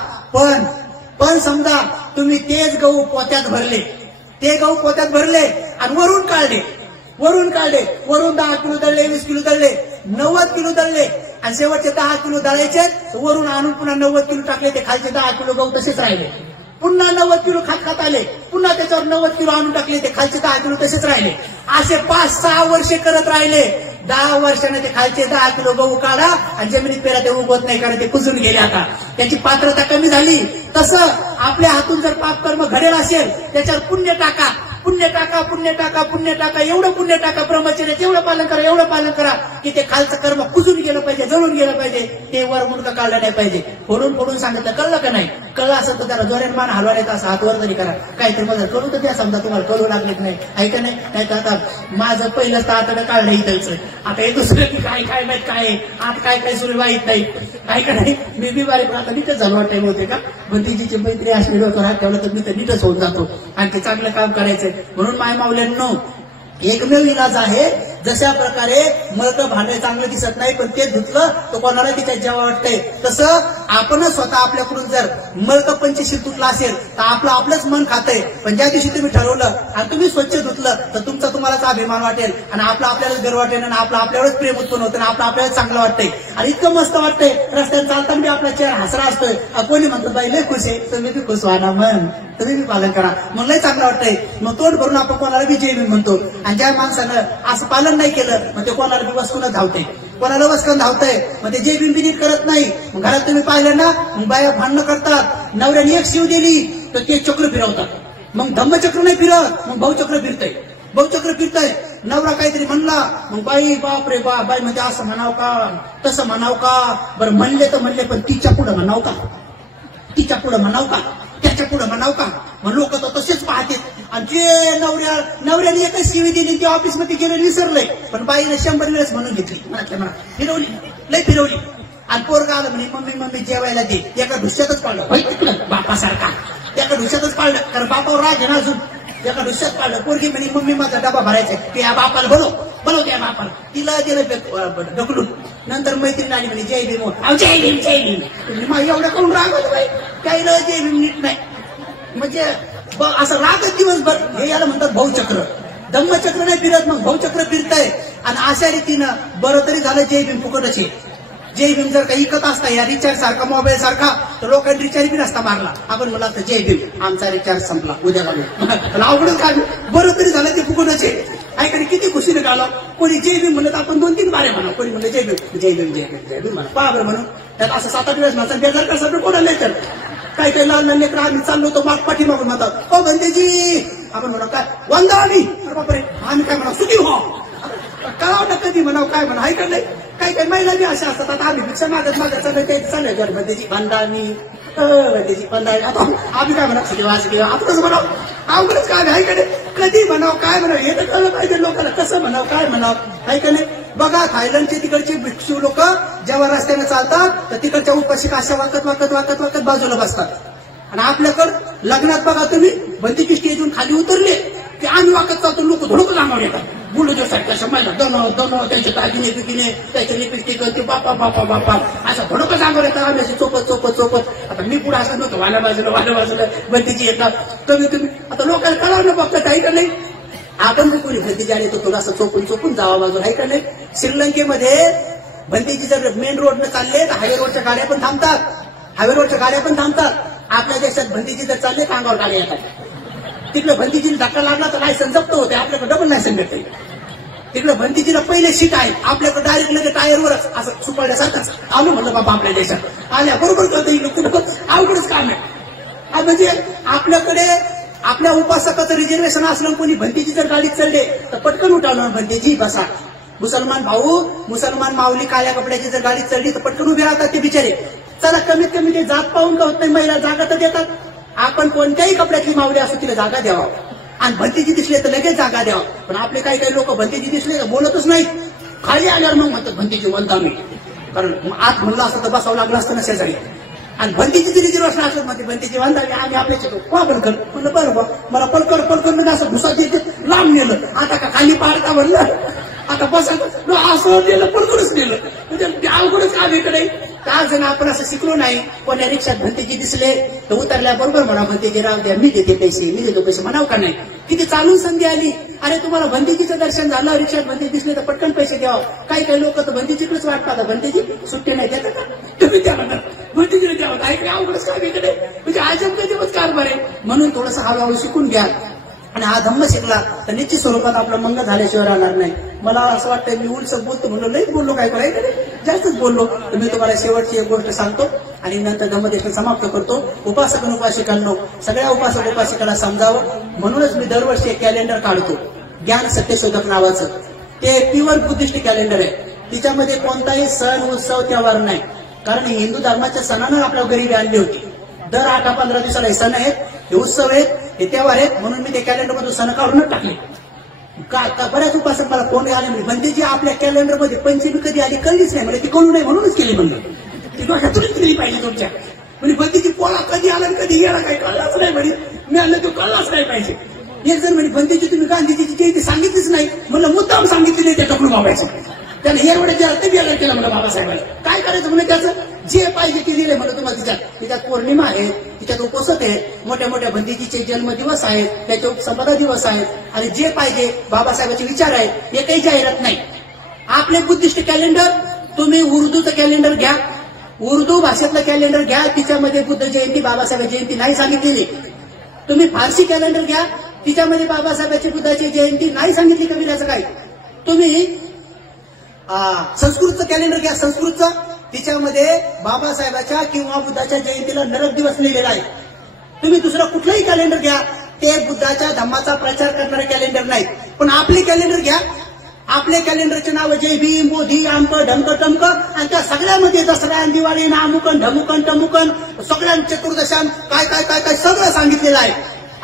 पण समजा तुम्ही तेच गहू पोत्यात भरले, आणि वरून काढले, वरून 10 किलो दळले, 20 किलो दळले, 90 किलो दळले आणि शेवटचे 10 किलो दळायचे, वरून आणून पुन्हा 90 किलो टाकले, ते खालचे 10 किलो गहू तसेच राहिले. पुन्हा 90 किलो खात आले, पुन्हा त्याच्यावर 90 किलो आणून टाकले, ते खालचे 10 किलो तसेच राहिले. असे 5-6 वर्षे करत राहिले. 10 वर्षाने ते खालचे 10 किलो गहू काढा आणि जमिनीत पेरा, ते उगवत नाही कारण ते कुजून गेले. आता त्याची पात्रता कमी झाली. तसं आपल्या हातून जर पाप कर्म घडेल असेल त्याच्यावर पुण्य टाका. पुण्य टाका पुण्य टाका पुण्य टाका, एवढं पुण्य टाका ब्रह्मचर्याचं एवढं पालन करा एवढं पालन करा की ते खालचं कर्म कुजून गेलं पाहिजे, जळून गेलं पाहिजे, ते वर मुंडकं काढलं नाही पाहिजे. फोडून फोडून सांगितलं, कळलं का नाही? कळलं असं तर त्याला जोऱ्यान मान हलवायचा, असं हातवर तरी करा. काहीतरी मला कळू तर द्या, समजा तुम्हाला कळू लागलेच नाही ऐका नाही. नाही तर आता माझं पहिलंच तर आतडं काढलं इथंच, आता हे दुसरं काय काय माहित काय आत काय काय सुरू माहित नाही ऐका नाही. मी बिमारी पण आता नीटच झालो टाइम होते का, भंतीजीची मैत्री असलेली होतो हात ठेवला तर मी तर नीटच होऊन जातो. आणखी चांगलं काम करायचंय म्हणून माय मावल्यांनो एकमेव इलाज आहे. जशा प्रकारे मळतं भांडे चांगलं दिसत नाही पण ते धुतलं तर कोणाला तिच्यात जेव्हा वाटतंय, तसं आपणच स्वतः आपल्याकडून जर मळतं पंचशील तुटलं असेल तर आपलं आपलंच मन खातंय. पण ज्या दिवशी तुम्ही ठरवलं आणि तुम्ही स्वच्छ धुतलं तर तुमचा तुम्हालाच अभिमान वाटेल आणि आपलं आपल्यालाच गर्व वाटेल आणि आपलं आपल्यावरच प्रेम उत्पन्न होतं आणि आपलं आपल्याला चांगलं वाटतंय. आणि इतकं मस्त वाटतंय रस्त्यात चालताना बी आपला चेहरा हसरा असतोय. कोणी म्हणतो बाई लय खुश आहे, तुम्ही बी खुश व्हा ना, मन तुम्ही बी पालन करा, मग लय चांगलं वाटतंय. मग तोंड भरून आपण कोणाला बी जय भीम म्हणतो. आणि ज्या माणसानं असं पालन नाही केलं मग ते कोणाला बी वस्कून धावते, कोणाला वस्कून धावतंय मग ते जय भीम बी नीट करत नाही. मग घरात तुम्ही पाहिलं ना, मग बाया भांडणं करतात, नवऱ्याने एक शिव दिली तर ते चक्र फिरवतात. मग धम्मचक्र नाही फिरत, मग भाऊचक्र फिरतंय, भाऊचक्र फिरतंय. नवरा काहीतरी म्हणला मग बाई बाप रे बाप, बाई म्हणजे असं म्हणाव का तसं म्हणाव का, बरं म्हणले तर म्हणले पण तिच्या पुढं म्हणाव का, तिच्या पुढं म्हणाव का, त्याच्या पुढे म्हणाव का. मग लोक तर तसेच पाहतील. आणि जे नवऱ्याने एकच शिवी दिली ते ऑफिसमध्ये गेले विसरलंय, पण बाईने 100 वेळेस म्हणून घेतली, म्हणा फिरवली, लय फिरवली. आणि पोरगा आलं म्हणे मम्मी मम्मी जेवायला दे, एका ढुश्यातच पाळलं बापासारखा, एका ढुश्यातच पाळलं, कारण बापावर राग आहे ना अजून, एका ढुश्यात पाळलं. पोरगी म्हणे मम्मी माझा डबा भरायचा, ते या बापाला बोलव त्या बापाला, तिला दिलं ढकलून. नंतर मैत्रीण आली म्हणे जय भीम, जय भीम जय भीम. मग एवढं करून राग होतो बाई, काही जय भीम नीट नाही. म्हणजे असं रागच दिवसभर. हे याला म्हणतात भाऊचक्र. धम्मचक्र नाही फिरत, मग भाऊचक्र फिरतंय. आणि अशा रीतीनं बरं तरी झालं जय भीम फुकटच. जय भीम जर काही इकत असता या रिचार्ज सारखा मोबाईल सारखा तर लोकांनी रिचार्ज बी नसता मारला. आपण म्हणला तर जय भीम आमचा रिचार्ज संपला उद्या घालू, अवघडच काय. बरं तरी झालं ते फुकटच ऐका किती खुशीने घाला. कोणी जय भीम म्हणत आपण 2-3 बारे म्हणा, कोणी म्हणलं जय भीम जय भीम जय भीम जय भीम म्हणा, बरोबर म्हणून. त्यात असं 7-8 वेळेस माझा बेजार कसं कोणाला तर काही काही लहान लहान लेकरं आम्ही चाललो होतो माग पाठीमागून म्हणतात ओ बंदेजी, आपण म्हणा काय वंदा आम्ही, बापरे आम्ही काय म्हणा सुखी व्हा, कळावं कधी म्हणाव काय म्हणा ऐका नाही. काही काही महिला बी अशा असतात. आता आम्ही भिक्षा मागत मागत चाललंय बंदेजी बंदानी बंदेजी बंदानी, आता आम्ही काय म्हणा सुखी व्हा आपणच म्हणाव, अवघडच काय आहे का नाही. कधी म्हणाव काय म्हणाव हे तर कळलं पाहिजे लोकांना, कसं म्हणाव काय म्हणाव ऐका नाही. बघा थायलंडचे तिकडचे भिक्षू लोक जेव्हा रस्त्याने चालतात तर तिकडच्या उपाशी अशा वाकत वाकत वाकत वाकत बाजूला बसतात. आणि आपल्याकडं लग्नात बघा तुम्ही बंदीची स्टेजून खाली उतरले की आम्ही वाकत चालतो, लोक धडक लांबून येतात बुलडोजरसाठी. अशा महिला दोन त्यांच्या दागिने बिगिने त्याच्या लिपस्टिक ते बापा बापा बापा असं धडकच अंगावर येतात. आम्ही असे चोपत चोपत चोपत. आता मी पुढे असं नव्हतं वाल्या बाजूला बंदीची येतात तुम्ही आता लोकांना कळावं बघतात आहे का नाही. आपण जर कोणी भंतीजी आले तर थोडासा चोपून चोपून जावा बाजूला आहे का नाही. श्रीलंकेमध्ये भंतीजी जर मेन रोडनं चालले तर हायवे रोडच्या गाड्या पण थांबतात, हायवे रोडच्या गाड्या पण थांबतात. आपल्या देशात भंतीजी जर चालले तर अंगावर गाड्या येतात. तिकडे भंतीजीला धक्का लागला तर लायसन जप्त होते, आपल्याकडे डबल लायसन भेटते. तिकडे भंतीजीला पहिले सीट आहे, आपल्याकडे डायरेक्ट लगे टायरवरच असं सुपडल्यासारखंच. आलो म्हणलं बाबा आपल्या देशात आल्या बरोबर करता येईल, अवघडच काम आहे. म्हणजे आपल्याकडे आपल्या उपासकाचं रिझर्वेशन असलं कोणी भंतीजी जर गाडीत चालले तर पटकन उठावलं भंतीजी बसा. मुसलमान भाऊ मुसलमान माऊली काळ्या कपड्याची जर गाडीत चढली तर पटकन उभे राहतात ते बिचारे. चला कमीत कमी ते जात पाहून का होत नाही, महिला जागा तर देतात. आपण कोणत्याही कपड्यातली माऊली असो तिला जागा द्यावा आणि भंतीजी दिसले तर लगेच जागा द्यावा. पण आपले काही काही लोक भंतीजी दिसले तर बोलतच नाहीत, खाली आल्यावर मग म्हणतात भंतीजी वंदा मी, कारण आत म्हणलं असतं तर बसावं लागलं असतं ना शेजारी. आणि भंतीची रिझर्वेशन असत म्हणते भंतीची वंदावी आम्ही आपल्या पण कर म्हणलं बरोबर मला पलकड म्हणजे असं घुसा लांब नेलं. आता का खाली पाडता म्हणलं आता बसायचं असं नेलं पलकडच नेलं. म्हणजे अवघडच काम इकडे. आज जण आपण असं शिकलो नाही. कोण्या रिक्षात भंतीजी दिसले तर उतरल्याबरोबर म्हणा भंतीजी राव द्या मी देते पैसे मी देतो पैसे म्हणाव का नाही. किती चालून संधी आली. अरे तुम्हाला भंतीजीचं दर्शन झालं रिक्षात भंती दिसले तर पटकन पैसे द्यावं. काही काही लोक तर भंतीजीकडेच वाटतात भंतीजी सुट्टी नाही देतात का तुम्ही त्या म्हणतात भंतीजीने द्यावं. ऐकले अवघडच काम इकडे. म्हणजे आजम कधीच कारभार आहे. म्हणून थोडंसं हळूहळू शिकून घ्या आणि हा धम्म शिकला तर निश्चित स्वरूपात आपलं मंग झाल्याशिवाय राहणार नाही. मला असं वाटतं मी उलसं बोलतो म्हणलं लईच बोललो काय करायचं जास्तच बोललो. तर मी तुम्हाला शेवटची एक गोष्ट सांगतो आणि नंतर धम्मदेशन समाप्त करतो. उपासक आणि उपासिकांनो, सगळ्या उपासक उपासिकांना समजावं म्हणूनच मी दरवर्षी एक कॅलेंडर काढतो, ज्ञान सत्यशोधक नावाचं. ते प्युअर बुद्धिस्ट कॅलेंडर आहे. तिच्यामध्ये कोणताही सण उत्सव त्योहार नाही, कारण हिंदू धर्माच्या सणानं आपल्या गरिबी आणली होती. दर 8-15 दिवसाला हे सण आहेत, हे उत्सव आहेत, हे त्योहार आहेत, म्हणून मी ते कॅलेंडर मधून सण काढूनच टाकले. बऱ्याच उपासक मला फोन आले म्हणजे बंदीजी आपल्या कॅलेंडर मध्ये पंचमी कधी आली कळलीच नाही, म्हणजे ती कळू नये म्हणूनच केली. म्हणजे ती डोक्यातूनच केली पाहिजे तुमच्या. म्हणजे बंदीजी पोळा कधी आला कधी गेला काही कळलाच नाही. म्हणजे मी आलं तो कळलाच नाही पाहिजे. एक जण म्हणजे बंदीजी तुम्ही गांधीजीची जयंती सांगितलीच नाही, म्हणलं मुद्दाम सांगितली नाही त्या टकलू बाबायचं. त्याने हे एवढं जे ते गेला केलं मला बाबासाहेबांनी काय करायचं म्हणजे त्याचं जे पाहिजे ते दिले म्हणलं तुम्हाला. तिच्यात पौर्णिमा आहे, तिच्यात उपसत आहे, मोठ्या मोठ्या बंदीजीचे जन्मदिवस आहेत, त्याचे संपदा दिवस आहेत, आणि जे पाहिजे बाबासाहेबांचे विचार आहेत हे काही जाहिरात नाही. आपले बुद्धिस्ट कॅलेंडर तुम्ही उर्दूचं कॅलेंडर घ्या, उर्दू भाषेतलं कॅलेंडर घ्या, तिच्यामध्ये बुद्ध जयंती बाबासाहेब जयंती नाही सांगितलेली. तुम्ही फारसी कॅलेंडर घ्या, तिच्यामध्ये बाबासाहेबांची बुद्धाची जयंती नाही सांगितली. कबीराचं काय. तुम्ही संस्कृतचं कॅलेंडर घ्या, संस्कृतचं, तिच्यामध्ये बाबासाहेबाच्या किंवा बुद्धाच्या जयंतीला नरक दिवस लिहिलेला आहे. तुम्ही दुसरं कुठलंही कॅलेंडर घ्या, ते बुद्धाच्या धम्माचा प्रचार करणारे कॅलेंडर नाही. पण आपले कॅलेंडर घ्या, आपल्या कॅलेंडरचे नाव जय भीम, मोदी, आमक ढमक टमक, आणि त्या सगळ्यामध्ये दसरा, दिवाळी, नामुकन ढमुकन टमुकन, सगळ्या चतुर्दशान काय काय काय काय सगळं सांगितलेलं आहे.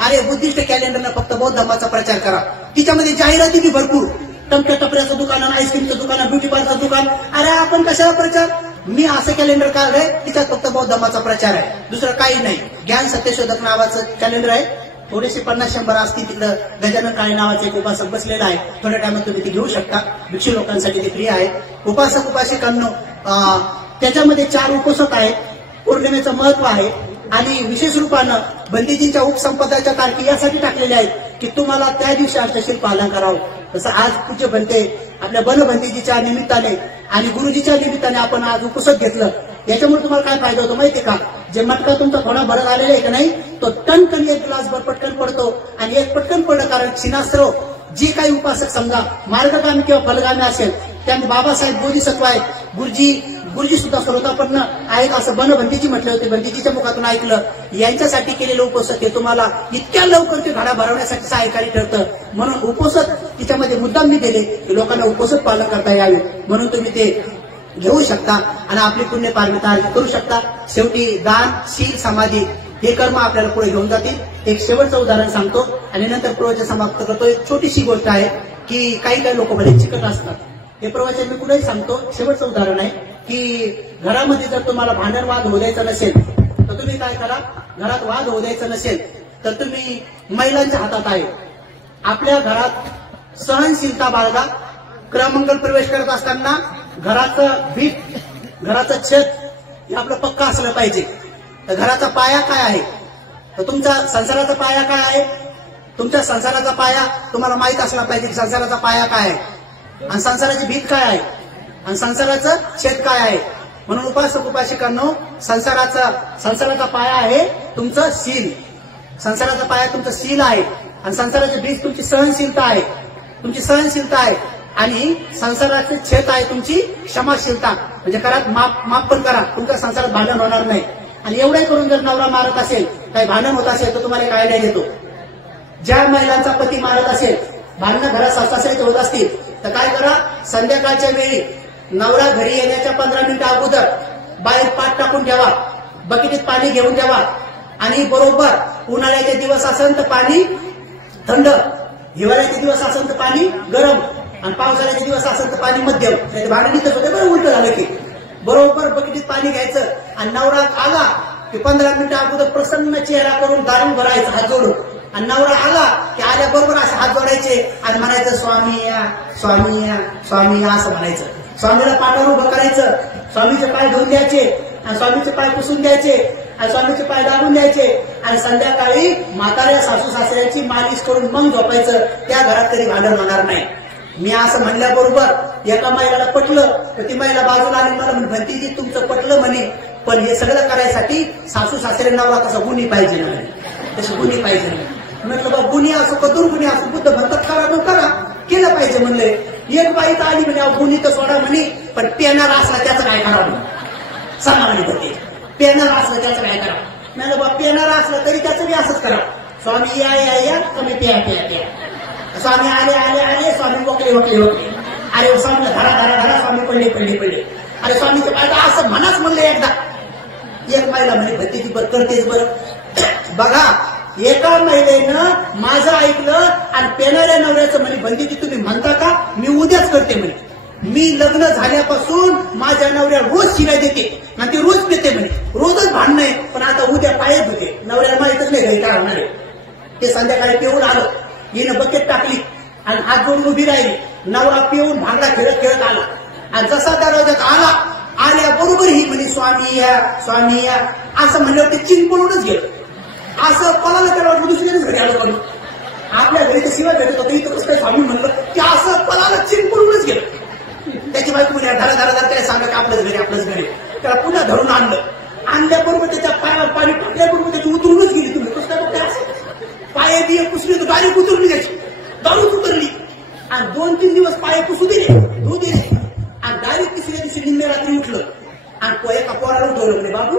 अरे बुद्धिस्ट कॅलेंडरनं फक्त बौद्ध धम्माचा प्रचार करा. तिच्यामध्ये जाहिराती बी भरपूर, टमक्या टपऱ्याचं दुकान, आईस्क्रीमचं दुकान, ब्युटी पार्लरचं दुकान. अरे आपण कशाला प्रचार. मी असं कॅलेंडर काढलंय, तिच्यात फक्त बौद्ध धम्माचा प्रचार आहे, दुसरं काही नाही. ज्ञान सत्यशोधक नावाचं कॅलेंडर आहे. थोडेसे 50-100 असतील. तिकडं गजानन काळे नावाचे एक उपासक बसलेला आहे, थोड्या टायमात तुम्ही ते घेऊ शकता. भिक्षू लोकांसाठी ते फ्री आहे. उपासक उपासिकांनो, त्याच्यामध्ये 4 उपसक आहेत. पौर्णिमेचं महत्व आहे आणि विशेष रूपानं बंदीजींच्या उपसंपदाच्या तारखी यासाठी टाकलेल्या आहेत की तुम्हाला त्या दिवशी अष्टशील पालन करावं. जसं आज पूज्य बनते आपल्या बनबंदीजीच्या निमित्ताने आणि गुरुजीच्या निमित्ताने आपण आज उपसक घेतलं. याच्यामुळे तुम्हाला काय फायदा होतो माहितीये का. जे मटका तुमचा थोडा भरत आलेला आहे का नाही, तो टनकन एक ग्लासभर पटकन पडतो. आणि एक पटकन पडलं कारण क्षीणास्त्र जे काही उपासक समजा मार्गगामी किंवा फलगामी असेल, त्यांनी बाबासाहेब बोधिसत्व आहेत, गुरुजी सुद्धा सर्वतापन्न आहेत असं बनबंदीजी म्हटले होते. बंदीजीच्या मुखातून ऐकलं. यांच्यासाठी केलेलं उपोषक हे तुम्हाला इतक्या लवकर ते घडा भरवण्यासाठी सहायकारी ठरतं. म्हणून उपोषक तिच्यामध्ये मुद्दाम मी दिले की लोकांना उपोषक पालन करता यावे, म्हणून तुम्ही ते घेऊ शकता आणि आपली पुण्य पारमिता करू शकता. शेवटी दान, शील, समाधी हे कर्म आपल्याला पुढे घेऊन जातील. एक शेवटचं उदाहरण सांगतो आणि नंतर प्रवचन समाप्त करतो. एक छोटीशी गोष्ट आहे की काही लोक भले चिकट असतात. हे प्रवचन मी कुठेही सांगतो. शेवटचं उदाहरण आहे की घरामध्ये जर तुम्हाला भांडण वाद होऊ द्यायचा नसेल तर तुम्ही काय करा. घरात वाद होऊ द्यायचा नसेल तर तुम्ही महिलांच्या हातात आहे. आपल्या घरात सहनशीलता बाळगा. क्रमंगल प्रवेश करत असताना घराचं भीत, घराचं छत हे आपलं पक्का असलं पाहिजे. तर घराचा पाया काय आहे, तर तुमचा संसाराचा पाया काय आहे. तुमच्या संसाराचा पाया तुम्हाला माहित असला पाहिजे की संसाराचा पाया काय आहे आणि संसाराची भीत काय आहे आणि संसाराचं छेद काय आहे. म्हणून उपासक उपासिकांनो, संसाराचा पाया आहे तुमचं शील. संसाराचा पाया तुमचं शील आहे आणि संसाराची भीत तुमची सहनशीलता आहे. तुमची सहनशीलता आहे आणि संसाराचे छेद आहे तुमची क्षमाशीलता. म्हणजे घरात माफ पण करा, तुमच्या संसारात भांडण होणार नाही. आणि एवढंही करून जर नवरा मारत असेल, काही भांडण होत असेल तर तुम्हाला एक आयडिया देतो. ज्या महिलांचा पती मारत असेल, भांडणं घरात सासऱ्याचे होत असतील तर काय करा. संध्याकाळच्या वेळी नवरा घरी येण्याच्या 15 मिनिटं अगोदर बाहेर पाठ टाकून ठेवा, बकेटीत पाणी घेऊन ठेवा आणि बरोबर उन्हाळ्याचे दिवस असेल तर पाणी थंड, हिवाळ्याचे दिवस असेल तर पाणी गरम आणि पावसाळ्याचे दिवस असेल तर पाणी मध्यम. भांडण इथंच होते बरं. उलट झालं की बरोबर बकेटीत पाणी घ्यायचं आणि नवरा आला की 15 मिनिटं अगोदर प्रसन्न चेहरा करून दारून भरायचं हात जोडून. आणि नवरा आला की आल्याबरोबर असे हात जोडायचे आणि म्हणायचं स्वामी या, स्वामी या, स्वामी या असं म्हणायचं. स्वामीला पाठावर उभं करायचं, स्वामीचे पाय धुवून द्यायचे आणि स्वामीचे पाय पुसून द्यायचे आणि स्वामीचे पाय दाबून द्यायचे आणि संध्याकाळी म्हाताऱ्या सासू सासऱ्याची मालिश करून मग झोपायचं. त्या घरात कधी भांडण होणार नाही. मी असं म्हणल्याबरोबर एका महिलाला पटलं तर ती महिला बाजूला आणि मला म्हणती की तुमचं पटलं म्हणे, पण हे सगळं करायसाठी सासू सासरे नवरा तसा गुणी पाहिजे नाही, तशी गुणी पाहिजे नाही. म्हटलं बा गुणी असो का दुर्गुणी असो, बुद्ध म्हणतात करा मग करा, केलं पाहिजे म्हणले. एक बाई तर आली म्हणे गुणी तर सोडा म्हणे, पण पेनार असला त्याचं काय करा सांगा म्हणे. ते पेनार असलं त्याचं काय करा. नाही बा पेनार असलं तरी त्याचं बी असंच करा. स्वामी या या या कमी प्या प्या प्या. स्वामी आले आले आले स्वामी वकले वकले वकले. अरे स्वामीला धरा धरा धरा स्वामी पडले पडले पडले. अरे स्वामीचे पाय असं मनाच म्हणलं एकदा. एक महिला म्हणे भत्तीची बरं करतेच बरं. बघा एका महिलेनं माझं ऐकलं आणि पेणाऱ्या नवऱ्याचं म्हणे बंदीची तुम्ही म्हणता का, मी उद्याच करते म्हणे. मी लग्न झाल्यापासून माझ्या नवऱ्या रोज शिव्या देते आणि ती रोज पेते म्हणे. रोजच भांडणं आहे, पण आता उद्या पायच होते. नवऱ्याला माहितच नाही घरी काय होणार आहे. ते संध्याकाळी पिऊन आलं, हिनं बकेट टाकली आणि हात जोडून उभी राहिली. नवरा पिऊन भांगडा खेळत खेळत आला आणि जसा दरवाजात आला आल्याबरोबर ही म्हणे स्वामी या असं म्हणल्यावर ते चिन पळूनच गेलं. असं पळालं त्याला वाटलं दुसऱ्याच घरी आलं. पण आपल्या घरी तर शिवाय भेटत होतं, इथं कसं काय स्वामी म्हणलं की असं पळालं चिन पळूनच गेलं. त्याची बायको म्हणजे धरा धरा धरा त्याला सांगा की आपलंच घरी आपलंच घरी. त्याला पुन्हा धरून आणल्याबरोबर त्याच्या पायावर पाणी टाकल्याबरोबर त्याची उतरूनच गेली. तुम्ही कसं काय बघताय असं पाय बिये पुसली तर गाडी उतरली त्याची, दारूच उतरली आणि 2-3 दिवस पाय पुसू दिले धू दिले आणि डायरेक्ट तिसऱ्या दिवशी निम्म्या रात्री उठलं आणि एका पोराला उठवलं म्हणे बाबू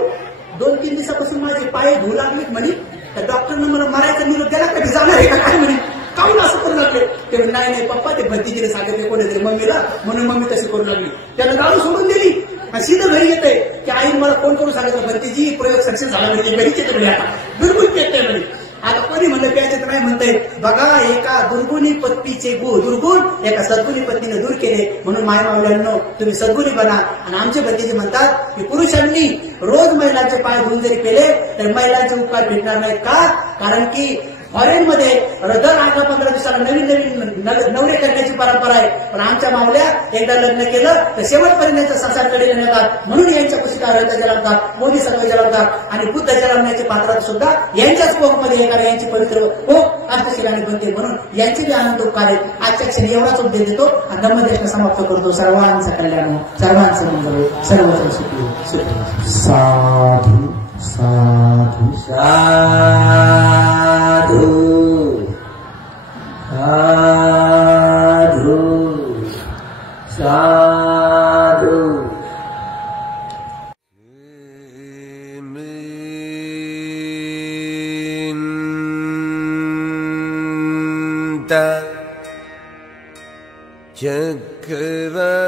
2-3 दिवसापासून माझे पाय धुऊ लागलेत म्हणे. तर डॉक्टरनं मला मारायचा निरोप गेला कधी जाणार आहे का काय म्हणे. काऊन असं करू लागले. ते नाही नाही पप्पा ते भत्तीजीने सांगितले कोणीतरी मम्मीला म्हणून मम्मी तशी करू लागली. त्यानं दारू सोडून दिली आणि सीधं घरी येते की आई मला फोन करून सांगितलं भत्तीजी प्रयोग सक्सेस झाला म्हणजे घरीच येते म्हणे. आता बिलकुल पेट नाही म्हणे. आता कोणी म्हणलं प्यायचं नाही म्हणतंय. बघा एका दुर्गुणी पत्नीचे दुर्गुण एका सद्गुणी पत्नीने दूर केले. म्हणून माय मावल्यांनो तुम्ही सद्गुणी बना. आणि आमचे भत्तीजी म्हणतात की पुरुषांनी रोज महिलांचे पाय धुवून जरी केले तर महिलांचे उपकार भेटणार नाहीत. का? कारण की फॉरेनमध्ये दर 18-15 दिवसाला नवीन नवीन नवरे करण्याची परंपरा आहे. पण आमच्या मावल्या एकदा लग्न केलं तर शेवटपर्यंत संसारकडे येतात. म्हणून यांच्या कुशीत रक्त जलमतात, मोदी सर्व जलमतात आणि बुद्ध जलमण्याचे पात्र सुद्धा यांच्याच कोकमध्ये येणार. यांची पवित्र कोक अर्थशिलाने बनते. म्हणून यांचे जे आनंद उपकार आहेत. आजच्या क्षणी एवढाच उपदेश देतो आणि धम्मदेश समाप्त करतो. सर्वांचं कल्याण, सर्वांचं मंगल, सर्वत्र सुखी. साधू साधू साधू साधू साधू. चक्रवाले